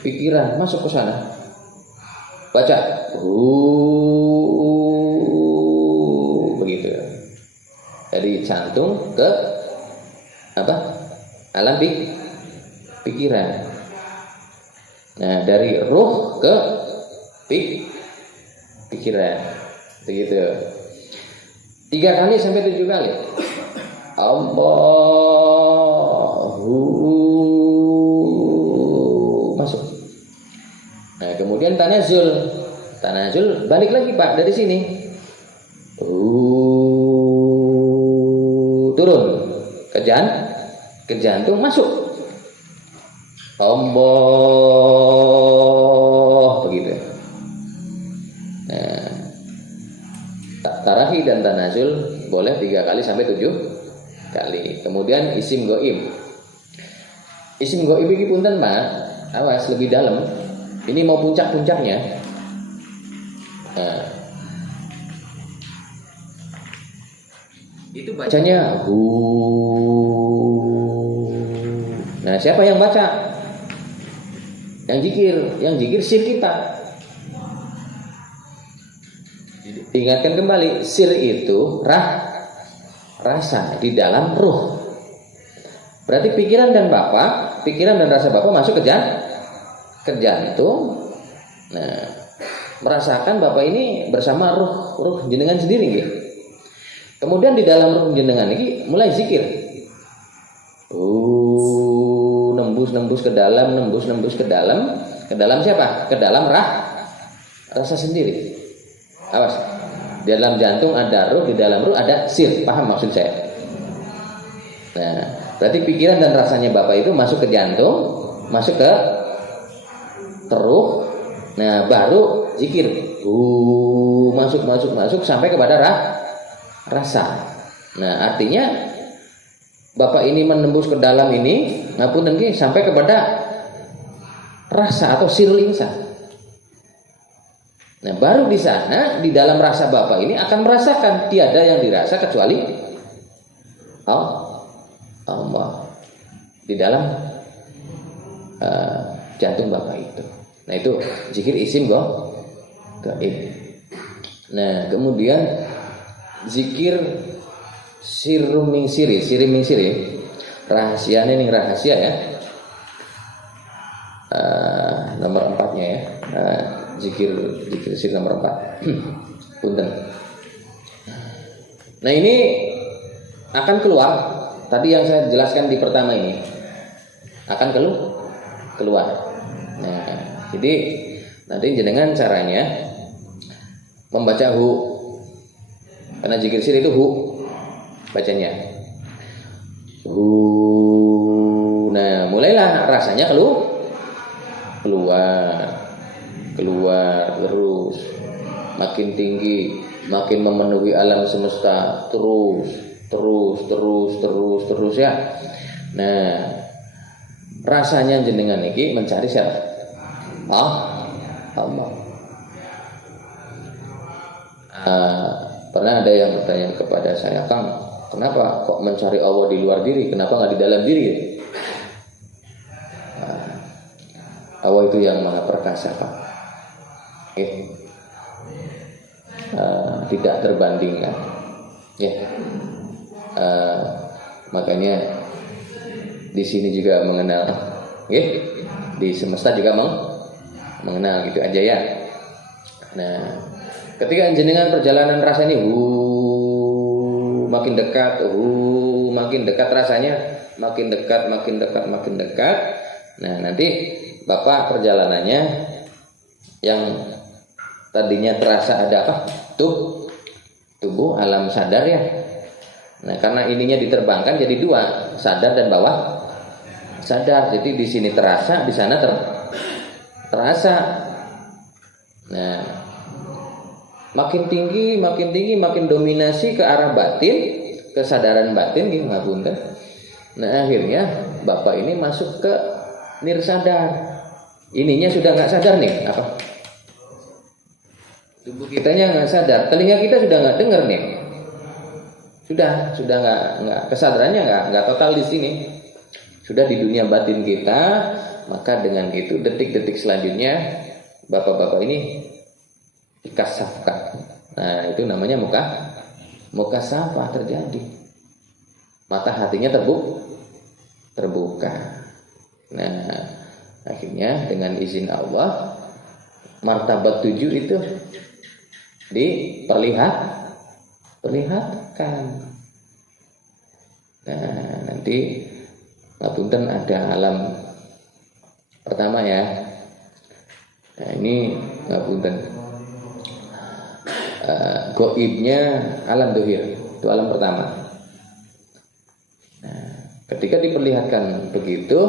pikiran, masuk ke sana. Baca begitu. Dari jantung ke apa? Alam pikiran. Nah, dari ruh ke pikiran. Begitu. 3 kali sampai 7 kali. Allahu masuk. Nah, kemudian tanazul balik lagi, Pak, dari sini. Turun ke jantung, masuk. Allah begitu. Nah, tarahi dan tanazul boleh 3 kali sampai 7 kali. Kemudian isim goib ini punten, Pak, awas lebih dalam. Ini mau puncak-puncaknya. Nah, itu bacanya Nah, siapa yang baca? Yang zikir sir kita. Ingatkan kembali, sir itu rasa di dalam ruh. Berarti pikiran dan rasa Bapak masuk ke jantung. Nah, merasakan Bapak ini bersama ruh jenengan sendiri gitu. Kemudian di dalam ruh jenengan ini mulai zikir. Nembus ke dalam siapa? Ke dalam rasa sendiri. Awas. Di dalam jantung ada ruh, di dalam ruh ada sir. Paham maksud saya? Nah, berarti pikiran dan rasanya Bapak itu masuk ke jantung, masuk ke ruh. Nah, baru zikir. Masuk sampai kepada rasa. Nah, artinya Bapak ini menembus ke dalam ini, ngapunten nggih, sampai kepada rasa atau sirul insan. Nah, baru di sana, di dalam rasa Bapak ini akan merasakan tiada yang dirasa kecuali Allah di dalam jantung Bapak itu. Nah, itu zikir isim gaib. Nah, kemudian zikir siriming siri, rahasianya nih rahasia ya. Nomor 4-nya ya. Zikir sir nomor 4. Punten. Nah, ini akan keluar. Tadi yang saya jelaskan di pertama ini akan keluar. Nah, jadi nanti jenengan caranya membaca hu, karena zikir sir itu hu bacanya hu. Nah, mulailah rasanya keluar terus makin tinggi, makin memenuhi alam semesta, terus ya. Nah, rasanya jenengan iki mencari siapa? Allah. Pernah ada yang bertanya kepada saya, Kang, kenapa kok mencari Allah di luar diri? Kenapa nggak di dalam diri? Allah itu yang maha perkasa, Pak. Tidak terbandingkan. Makanya di sini juga mengenal, di semesta juga mengenal, gitu aja ya. Nah, ketika jenengan perjalanan rasa ini makin dekat rasanya, makin dekat. Nah, nanti Bapak perjalanannya yang tadinya terasa ada apa? Tubuh alam sadar ya. Nah, karena ininya diterbangkan jadi dua, sadar dan bawah sadar. Jadi di sini terasa, di sana terasa. Nah, makin tinggi, makin dominasi ke arah batin, kesadaran batin gitu ngapunten. Nah, akhirnya Bapak ini masuk ke nirsadar. Ininya sudah nggak sadar nih, apa? Tubuh kitanya nggak sadar, telinga kita sudah nggak dengar nih. Sudah nggak kesadarannya nggak total di sini. Sudah di dunia batin kita, maka dengan itu detik-detik selanjutnya bapak-bapak ini dikasafkan. Nah, itu namanya mukasafah terjadi. Mata hatinya terbuka. Nah, akhirnya dengan izin Allah martabat 7 itu diperlihatkan. Nah, nanti ngapunten ada alam pertama ya. Nah, ini ngapunten goibnya alam dohir, itu alam pertama. Nah, ketika diperlihatkan begitu,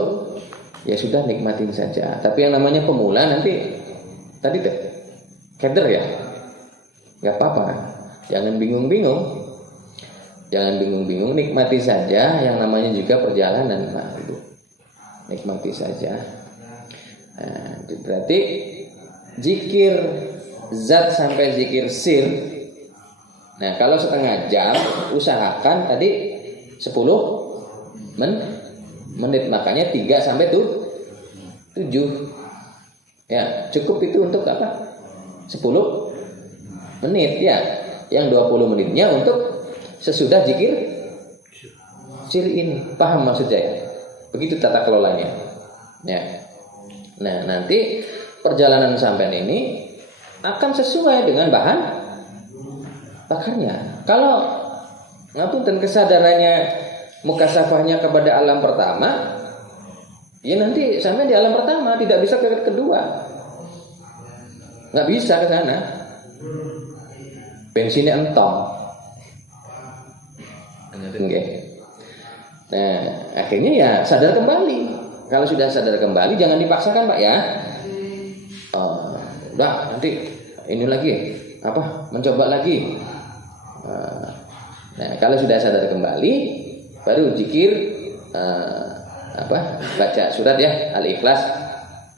ya sudah nikmatin saja. Tapi yang namanya pemula nanti tadi keder ya, nggak apa-apa. Jangan bingung-bingung, nikmati saja. Yang namanya juga perjalanan, Pak. Itu nikmati saja. Nah, berarti zikir zat sampai zikir sir. Nah, kalau setengah jam usahakan tadi 10 menit, makanya 3 sampai 7. Ya, cukup itu untuk apa? 10 menit ya. Yang 20 menitnya untuk sesudah zikir sir ini. Paham maksud saya? Begitu tata kelolanya. Ya. Nah, nanti perjalanan sampean ini akan sesuai dengan bahan bakarnya. Kalau ngapunten kesadarannya mukasafahnya kepada alam pertama, ya nanti sampai di alam pertama, tidak bisa ke kedua, nggak bisa ke sana. Bensinnya entong. Nah, akhirnya ya sadar kembali. Kalau sudah sadar kembali, jangan dipaksakan, Pak ya. Udah nanti ini lagi apa? Mencoba lagi. Nah, kalau sudah sadar kembali, baru zikir baca surat ya, Al-Ikhlas,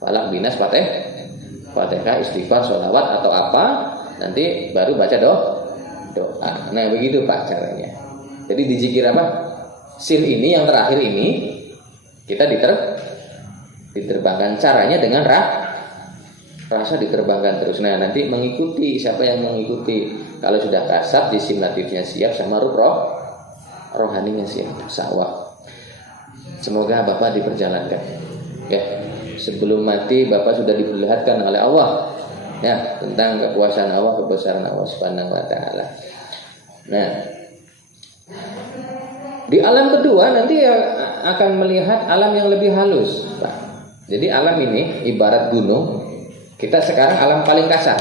Falaq, Binas, Fatihah, istighfar, sholawat atau apa, nanti baru baca doa. Nah, begitu Pak caranya. Jadi di zikir sil ini yang terakhir ini kita diterbangkan, caranya dengan rasa diterbangkan terus. Nah, nanti mengikuti, siapa yang mengikuti. Kalau sudah kasab, jisim latifnya siap, sama rohaninya siap, sawah. Semoga Bapak diperjalankan ya. Sebelum mati Bapak sudah diperlihatkan oleh Allah ya tentang kepuasan Allah, kebesaran Allah Subhanahu wa taala. Nah, di alam kedua nanti akan melihat alam yang lebih halus, Pak. Jadi alam ini ibarat gunung. Kita sekarang alam paling kasar.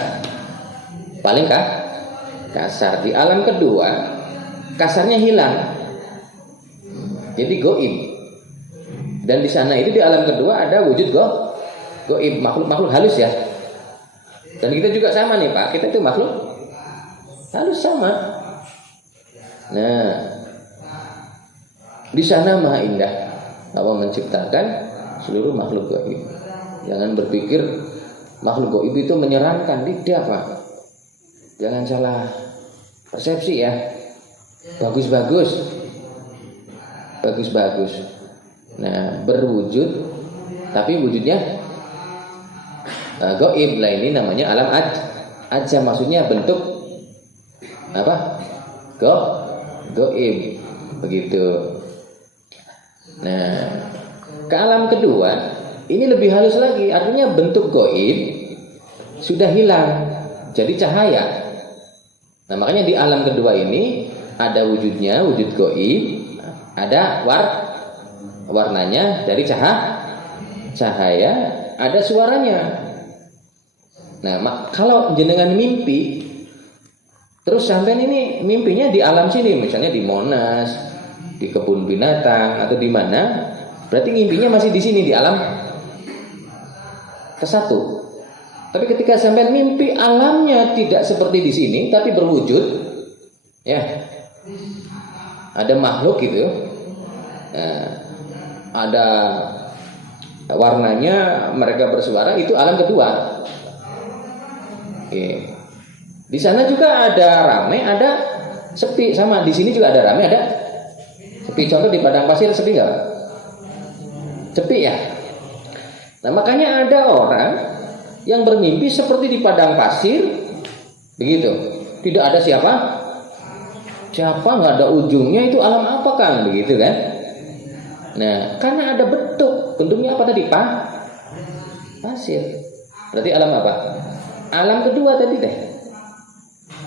Paling kasar. Di alam kedua kasarnya hilang. Jadi goib. Dan di sana itu di alam kedua ada wujud goib, makhluk halus ya. Dan kita juga sama nih Pak. Kita itu makhluk halus sama. Nah, di sana maha indah. Allah menciptakan seluruh makhluk gaib. Jangan berpikir makhluk gaib itu menyeramkan, tidak Pak. Jangan salah persepsi ya. Bagus-bagus. Nah, berwujud tapi wujudnya gaib lah, ini namanya alam aja, maksudnya bentuk gaib begitu. Nah, ke alam kedua ini lebih halus lagi, artinya bentuk gaib sudah hilang, jadi cahaya. Nah, makanya di alam kedua ini ada wujudnya, wujud gaib, ada warnanya dari cahaya, ada suaranya. Nah, kalau jenengan mimpi terus sampai ini mimpinya di alam sini, misalnya di Monas, di kebun binatang atau di mana, berarti mimpinya masih di sini di alam ke-1. Tapi ketika sampai mimpi alamnya tidak seperti di sini tapi berwujud ya, ada makhluk gitu, ada warnanya, mereka bersuara, itu alam kedua. Oke. Di sana juga ada ramai, ada sepi, sama di sini juga ada ramai, ada sepi. Contoh di padang pasir sepi nggak? Sepi ya. Nah, makanya ada orang yang bermimpi seperti di padang pasir, begitu. Tidak ada siapa, nggak ada ujungnya, itu alam apa kan, begitu kan? Nah, karena ada bentuknya apa tadi Pak? Pasir. Berarti alam apa? Alam kedua tadi deh.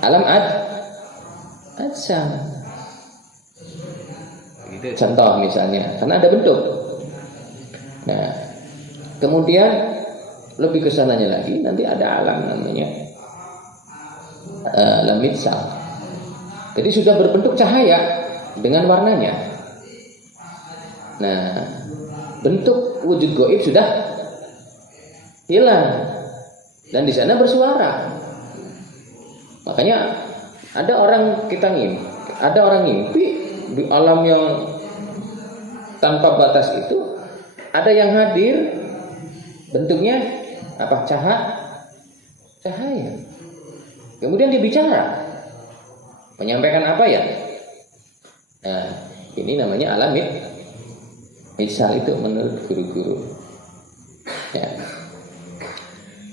Alam ajam. Contoh misalnya, karena ada bentuk. Nah, kemudian lebih kesananya lagi, nanti ada alam namanya alam mitsal. Jadi sudah berbentuk cahaya dengan warnanya. Nah, bentuk wujud gaib sudah hilang dan di sana bersuara. Makanya ada orang ngimpi di alam yang tanpa batas itu, ada yang hadir bentuknya apa? Cahaya. Kemudian dia bicara, menyampaikan apa ya? Nah, ini namanya alam misal itu menurut guru-guru. Ya.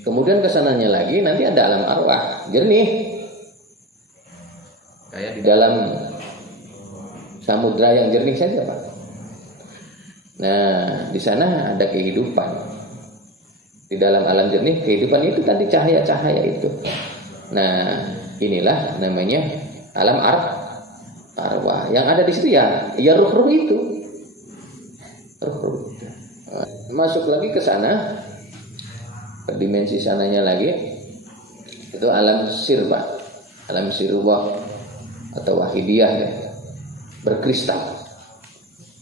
Kemudian kesananya lagi nanti ada alam arwah, jernih. Kayak di dalam samudra yang jernih saja, Pak. Nah, di sana ada kehidupan. Di dalam alam jernih, kehidupan itu tadi cahaya-cahaya itu. Nah, inilah namanya alam arwah. Yang ada di situ ya ruh-ruh itu. Ruh-ruh itu. Masuk lagi ke sana, ke dimensi sananya lagi, itu alam sir, Pak. Alam sirullah atau wahidiyah ya. Berkristal.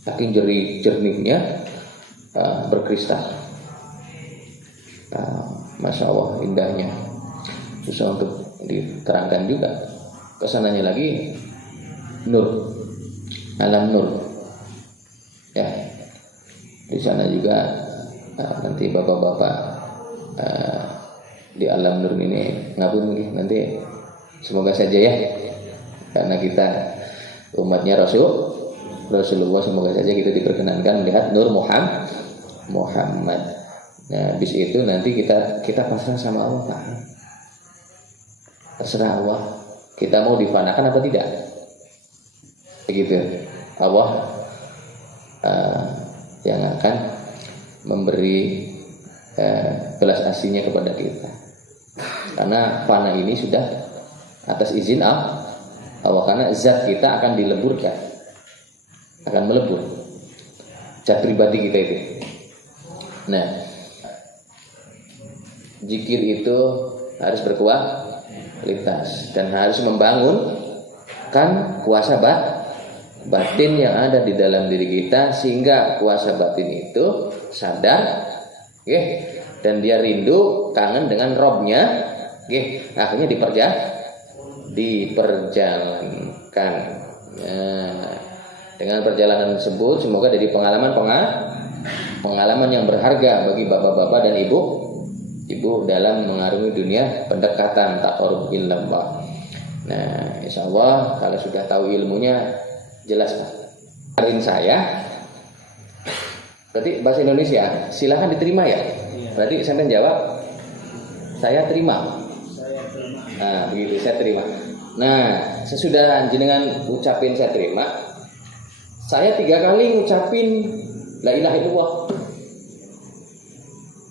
Saking jernihnya berkristal. Masya Allah indahnya. Susah untuk diterangkan juga. Kesananya lagi nur, alam nur. Ya, di sana juga nanti bapak-bapak di alam nur ini ngapun nanti semoga saja ya, karena kita umatnya Rasulullah, semoga saja kita diperkenankan melihat nur Muhammad. Nah, habis itu nanti kita pasrah sama Allah, Pak. Terserah Allah, kita mau difanakan apa tidak. Begitu. Allah yang akan memberi belas asihnya kepada kita. Karena fana ini sudah atas izin Allah, karena zat kita akan dileburkan, akan melebur zat pribadi kita itu. Nah, zikir itu harus berkualitas dan harus membangunkan kuasa batin yang ada di dalam diri kita, sehingga kuasa batin itu sadar, dan dia rindu, kangen dengan Robnya, akhirnya diperjalankan. Dengan perjalanan tersebut semoga jadi pengalaman yang berharga bagi bapak-bapak dan ibu dalam mengarungi dunia pendekatan taqarrub ilallah. Nah, insyaallah kalau sudah tahu ilmunya jelas, Pak. Karin saya berarti bahasa Indonesia silahkan diterima ya. Berarti saya jawab saya terima. Nah, begitu, saya terima. Nah, sesudah jenengan ucapin saya terima, saya 3 kali ngucapin la ilaha illallah.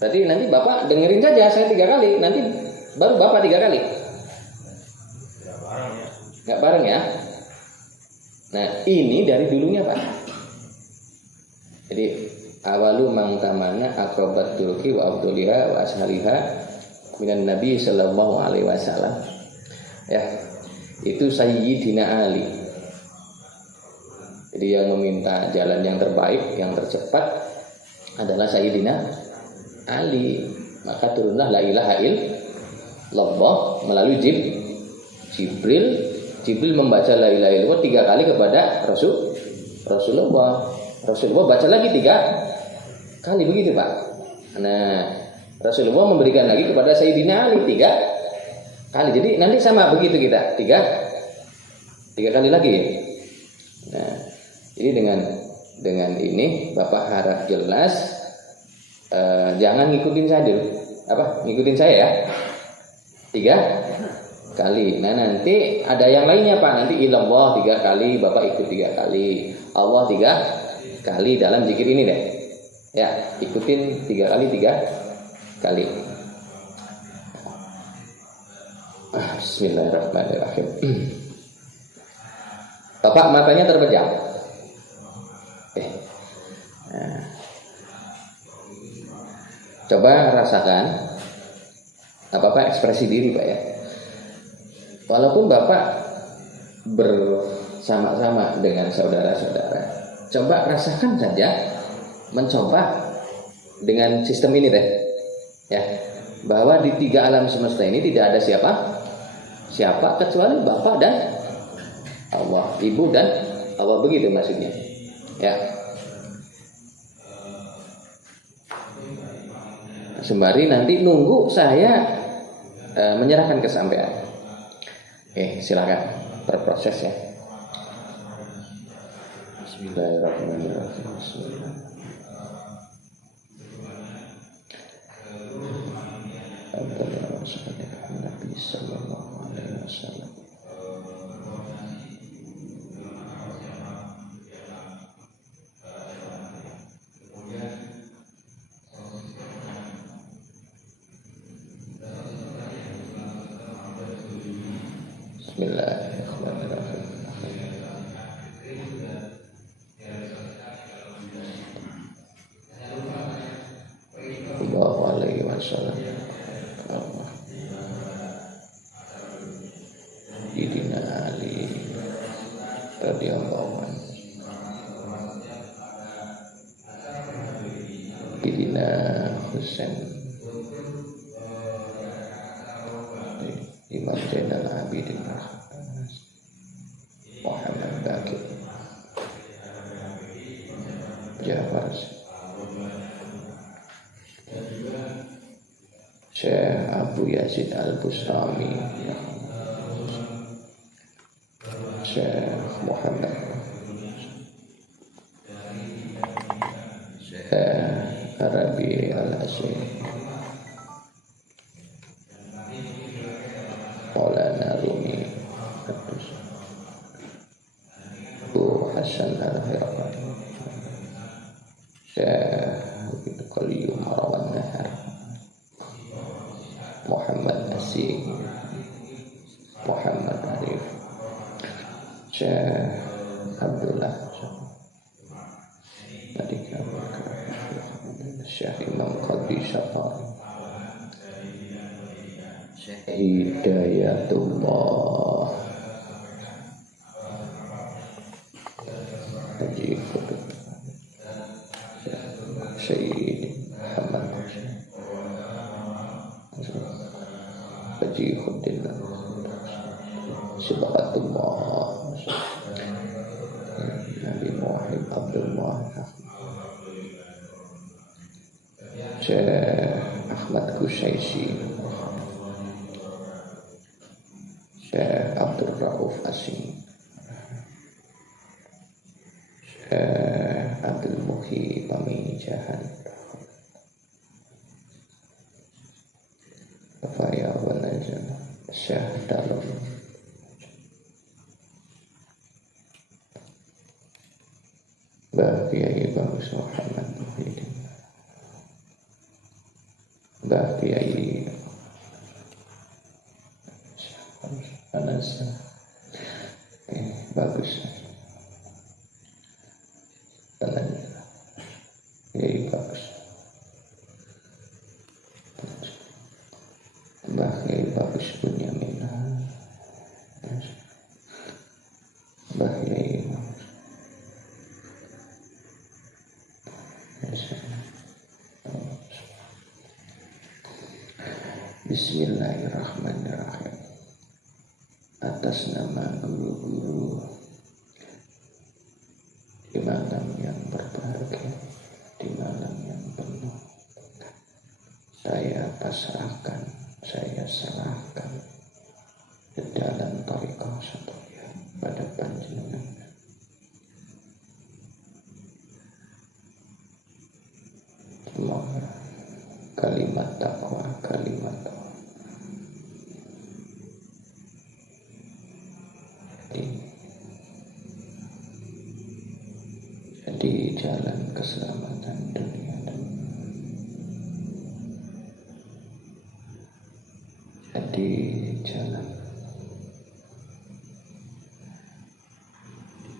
Berarti nanti Bapak dengerin saja saya 3 kali, nanti baru Bapak 3 kali. Nggak bareng ya. Nah, ini dari dulunya, Pak. Jadi awalu mangtamana akrobat turki wa abduliha wa ashaliha minan Nabi sallallahu alaihi wasallam. Ya, itu Sayyidina Ali. Jadi yang meminta jalan yang terbaik, yang tercepat adalah Sayyidina Ali. Maka turunlah la ilaha illallah melalui Jibril membaca la ilaha illallah 3 kali kepada Rasulullah. Rasulullah baca lagi 3 kali, begitu, Pak. Nah, Rasulullah memberikan lagi kepada Sayyidina Ali 3 kali. Jadi nanti sama begitu kita 3 kali lagi. Nah, jadi dengan ini Bapak harap jelas, jangan ngikutin saya dulu. Ngikutin saya ya 3 kali. Nah, nanti ada yang lainnya, Pak. Nanti ilallah 3 kali, Bapak ikut 3 kali, Allah 3 kali dalam zikir ini deh. Ya, ikutin 3 kali. Bismillahirrahmanirrahim. Bapak matanya terpejam. Nah, coba rasakan apa ekspresi diri, Pak ya. Walaupun Bapak bersama-sama dengan saudara-saudara, coba rasakan saja, mencoba dengan sistem ini deh, ya, bahwa di 3 alam semesta ini tidak ada siapa kecuali Bapak dan Allah, Ibu dan Allah, begitu maksudnya, ya. Sembari nanti nunggu saya menyerahkan kesampaian. Silakan berproses ya. Bismillahirrahmanirrahim. Nabi sallallahu alaihi wasallam. Bismillahirrahmanirrahim. Sallallahu alaihi wasallam. Sayyidina Ali radhiyallahu anhu. Sayyidina Husain Imam Zainal Abidin Muhammad Jafar, Syekh Abu Yazid Al-Bustami, Syekh Muhammad, Syekh Arabi Al-Asyik, Maulana Rumi, Abu Hasan Al-Hiraqani, Syekh Qayyum Rawan Nahar, Muhammad Asy, Muhammad Arif, Syekh Abdullah, Syekh Imam Qadri Syafari, Syekh Hidayatullah, Haji Qutb, Syekh Muhammad Haji Khuddin Syibaqatullah, Nabi Muhammad Abdullah, Syekh Ahmad Kusyaisi, Syekh Abdul Rauf Asyik, Syekh Abdul Muhi Pamijahan, Faya wa Najam, Syekh Dalom, Mbah Kiai Bagus Muhammad Muhyiddin, Mbah Kiai Anas Bagus, Kiai Bagus, Mbah Kiai Bagus Bunyamin, Mbah Kiai Bismillahirrahmanirrahim. Atas nama guru-guru di malam yang berbahagia, di malam yang penuh, saya pasrahkan, saya serahkan ke dalam thariqah satria pada panjenengan. Semoga kalimat takwa, kalimat jadi jalan keselamatan dunia dan jadi jalan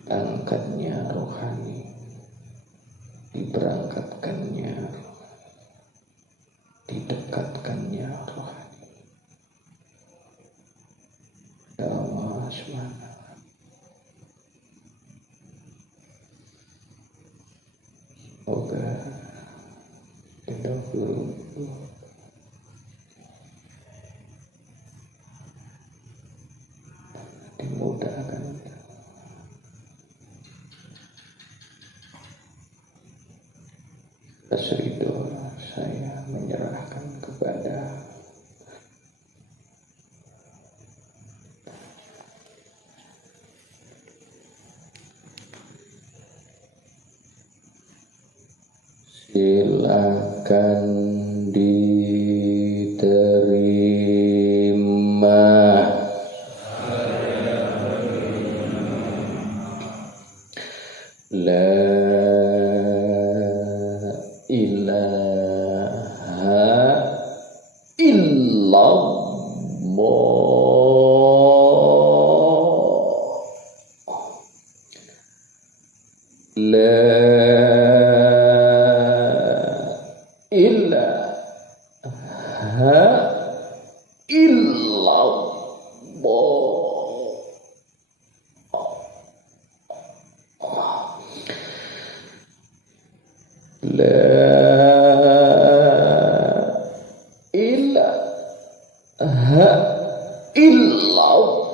angkatnya rohani, diberangkatkannya, didekatkannya rohani. Ya Allah SWT. Semoga kita guru dimudahkan, ridho saya menyerahkan kepada silakan diterima. La ilaha illallah. La ilaha illallah. La ilaha illallah.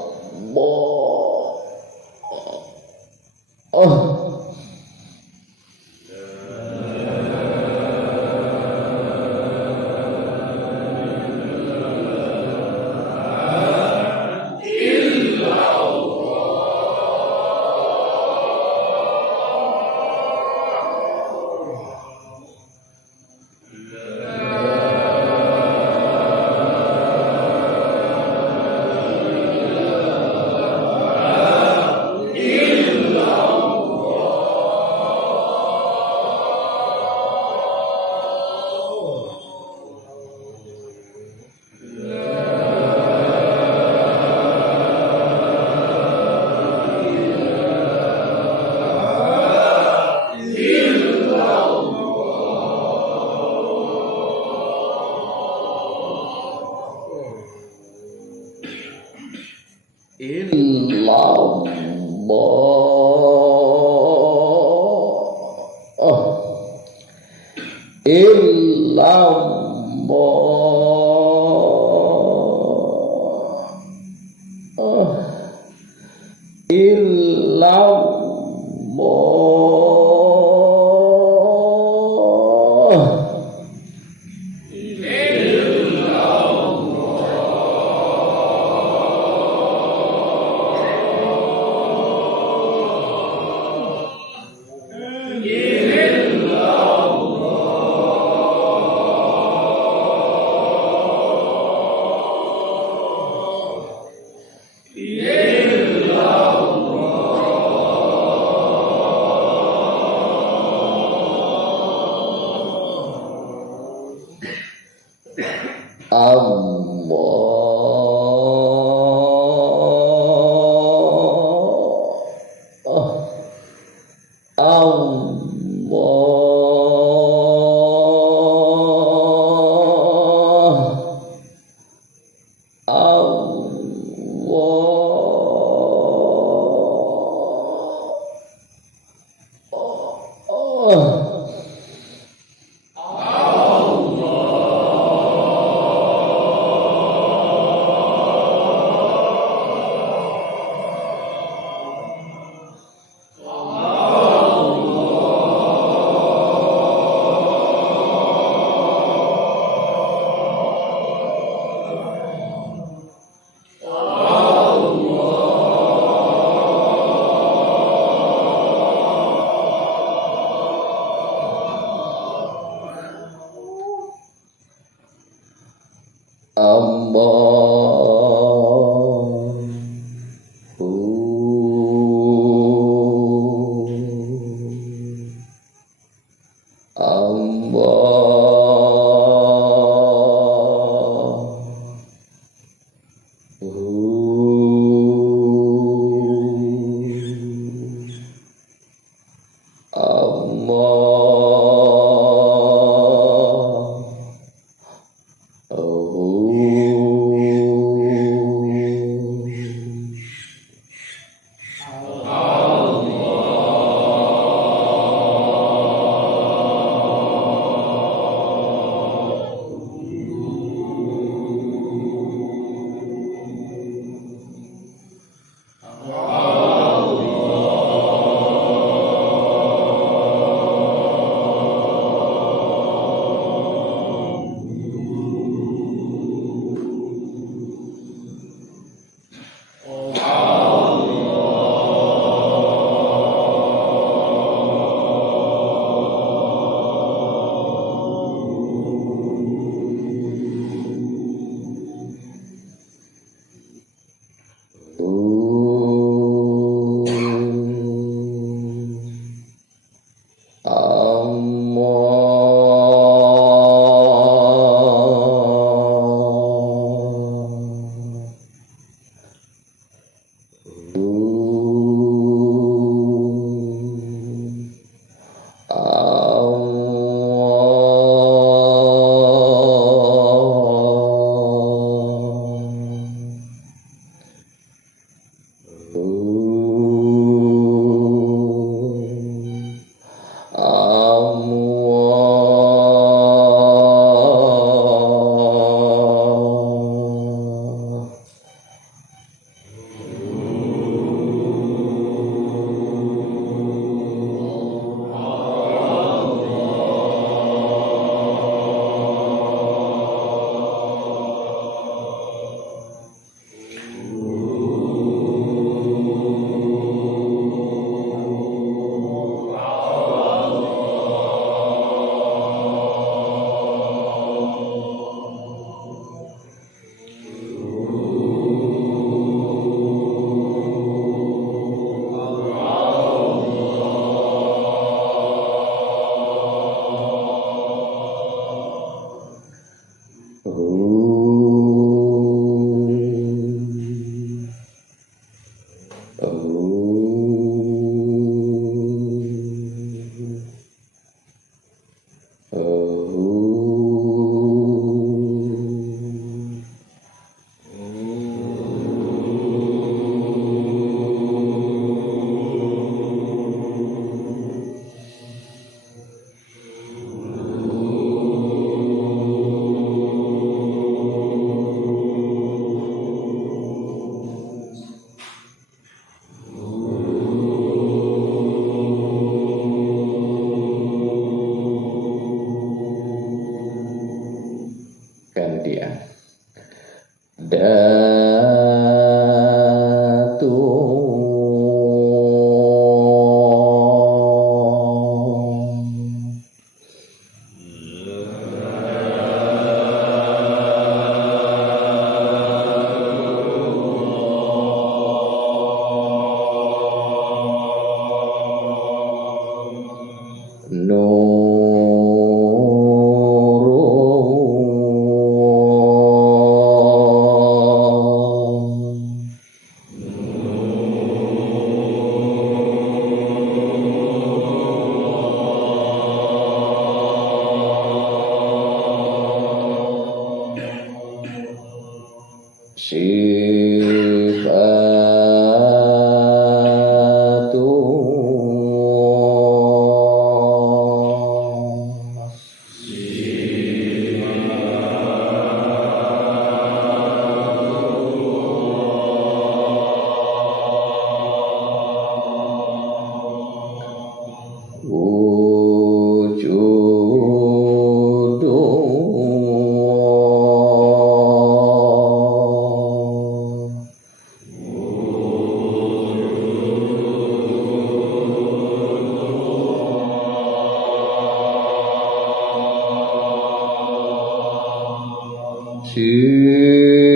siro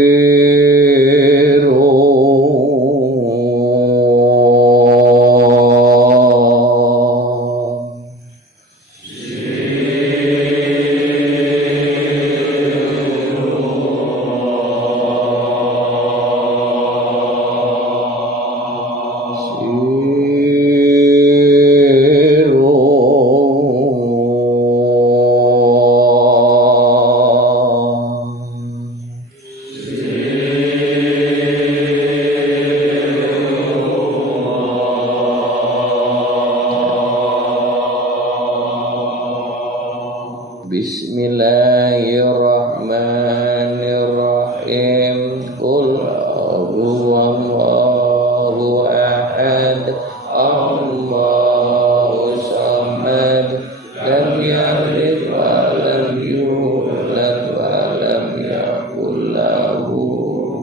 Bismillahirrahmanirrahim. Qul huwallahu ahad, Allahu samad, lam yalid wa lam yulad wa lam yakul lahu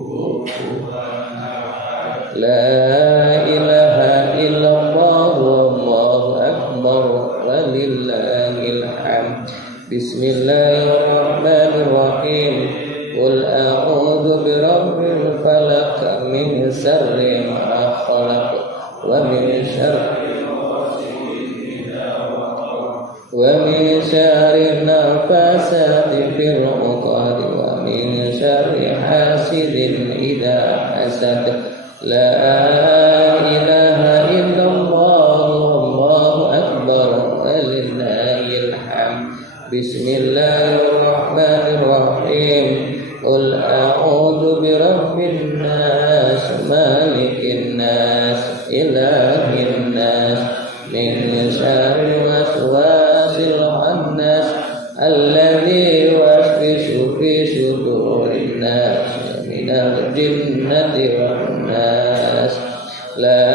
kufuwan ahad. La ilaha illallah wallahu akbar walillahil hamd. Bismillahirrahmanirrahim. Qul a'udzu birabbil falaq min syarri ma khalaq wa min syarri nafasati fil 'uqad wa min syarri hasidin idza hasad. La ilaha illallah wallahu akbar walillahil hamd. Bismillahirrahmanirrahim. Qul a'udzu birabbin nas, malikin nas, ilahin nas, min syarri waswasil khannas, alladzi yuwaswisu fi sudurin nas, minal jinnati wan nas. La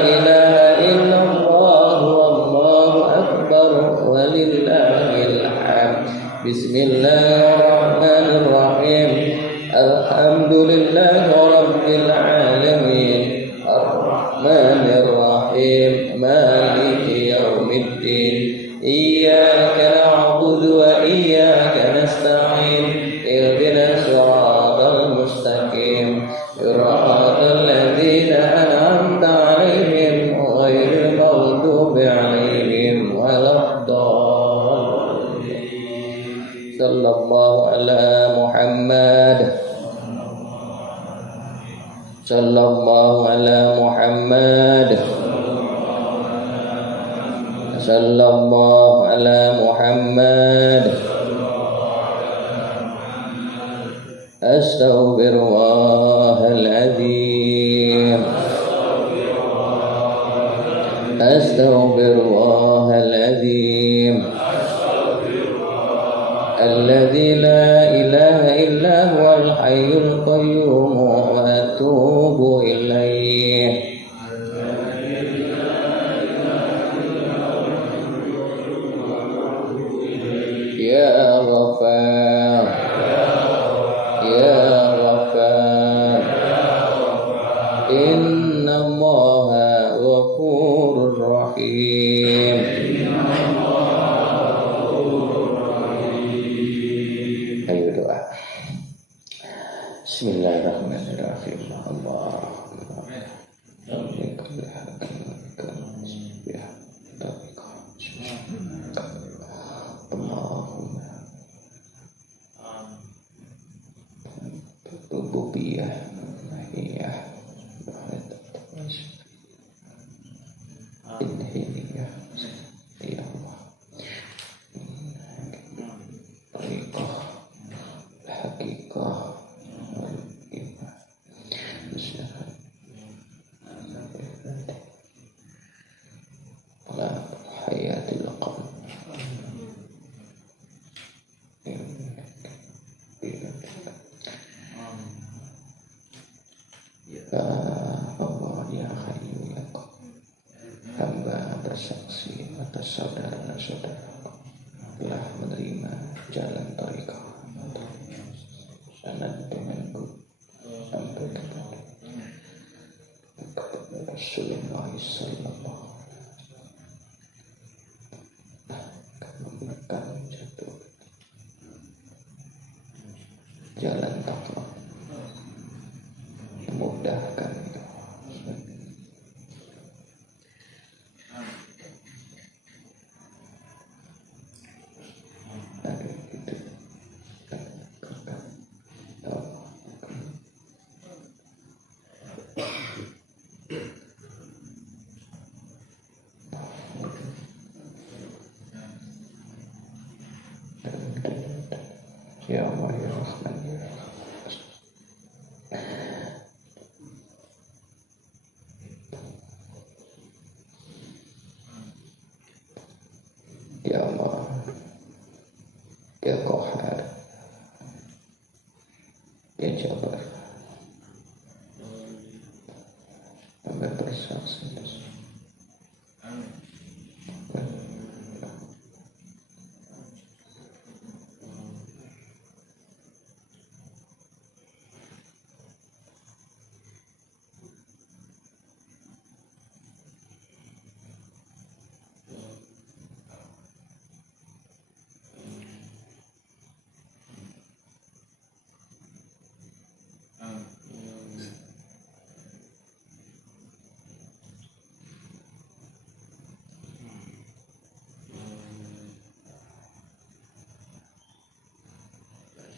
ilaha illallah wallahu akbar walillahil hamd. Bismillahirrahmanirrahim. Alhamdulillahi rabbil alamin, arrahmanirrahim, maliki yaumiddin. Iyyaka na'budu wa iyyaka nasta'in. Ihdinas siratal mustaqim, siratal ladzina an'amta 'alaihim ghairil maghdubi 'alaihim waladdallin. Sallallahu ala Muhammad. Sallallahu ala Muhammad. Sallallahu ala Muhammad. Astaghfirullahaladzim. Astaghfirullahaladzim. Alladzi la ilaha illa huwal hayyul qayyum wa atubu ilaih. Ya Ghaffar, Ya Ghaffar, Inna Allaha Ghafurur Rahim. Ayo doa. Bismillahirrahmanirrahim. Allahumma rububiyah, iya, ilahiyah, ya Allah, tariqah, hakikah, iman, syahadat, la hayatil qalb. Ya Allah, ya Hayyu ya Qayyum, hamba bersaksi atas saudara-saudara telah menerima jalan tariqah sanad denganku sampai kepada Rasulullah sallallahu alaihi wasallam jatuh Ya Allah ya Rahman ya Ya Allah Ya Qahhar Ya Jabbar Amin bersaksi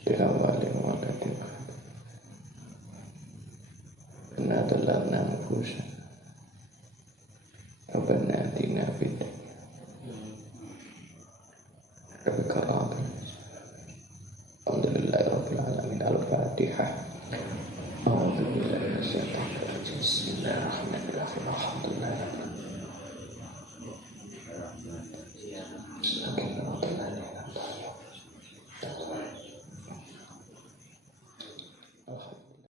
Ya wali waladik Inna dalamna nufusana Rabbana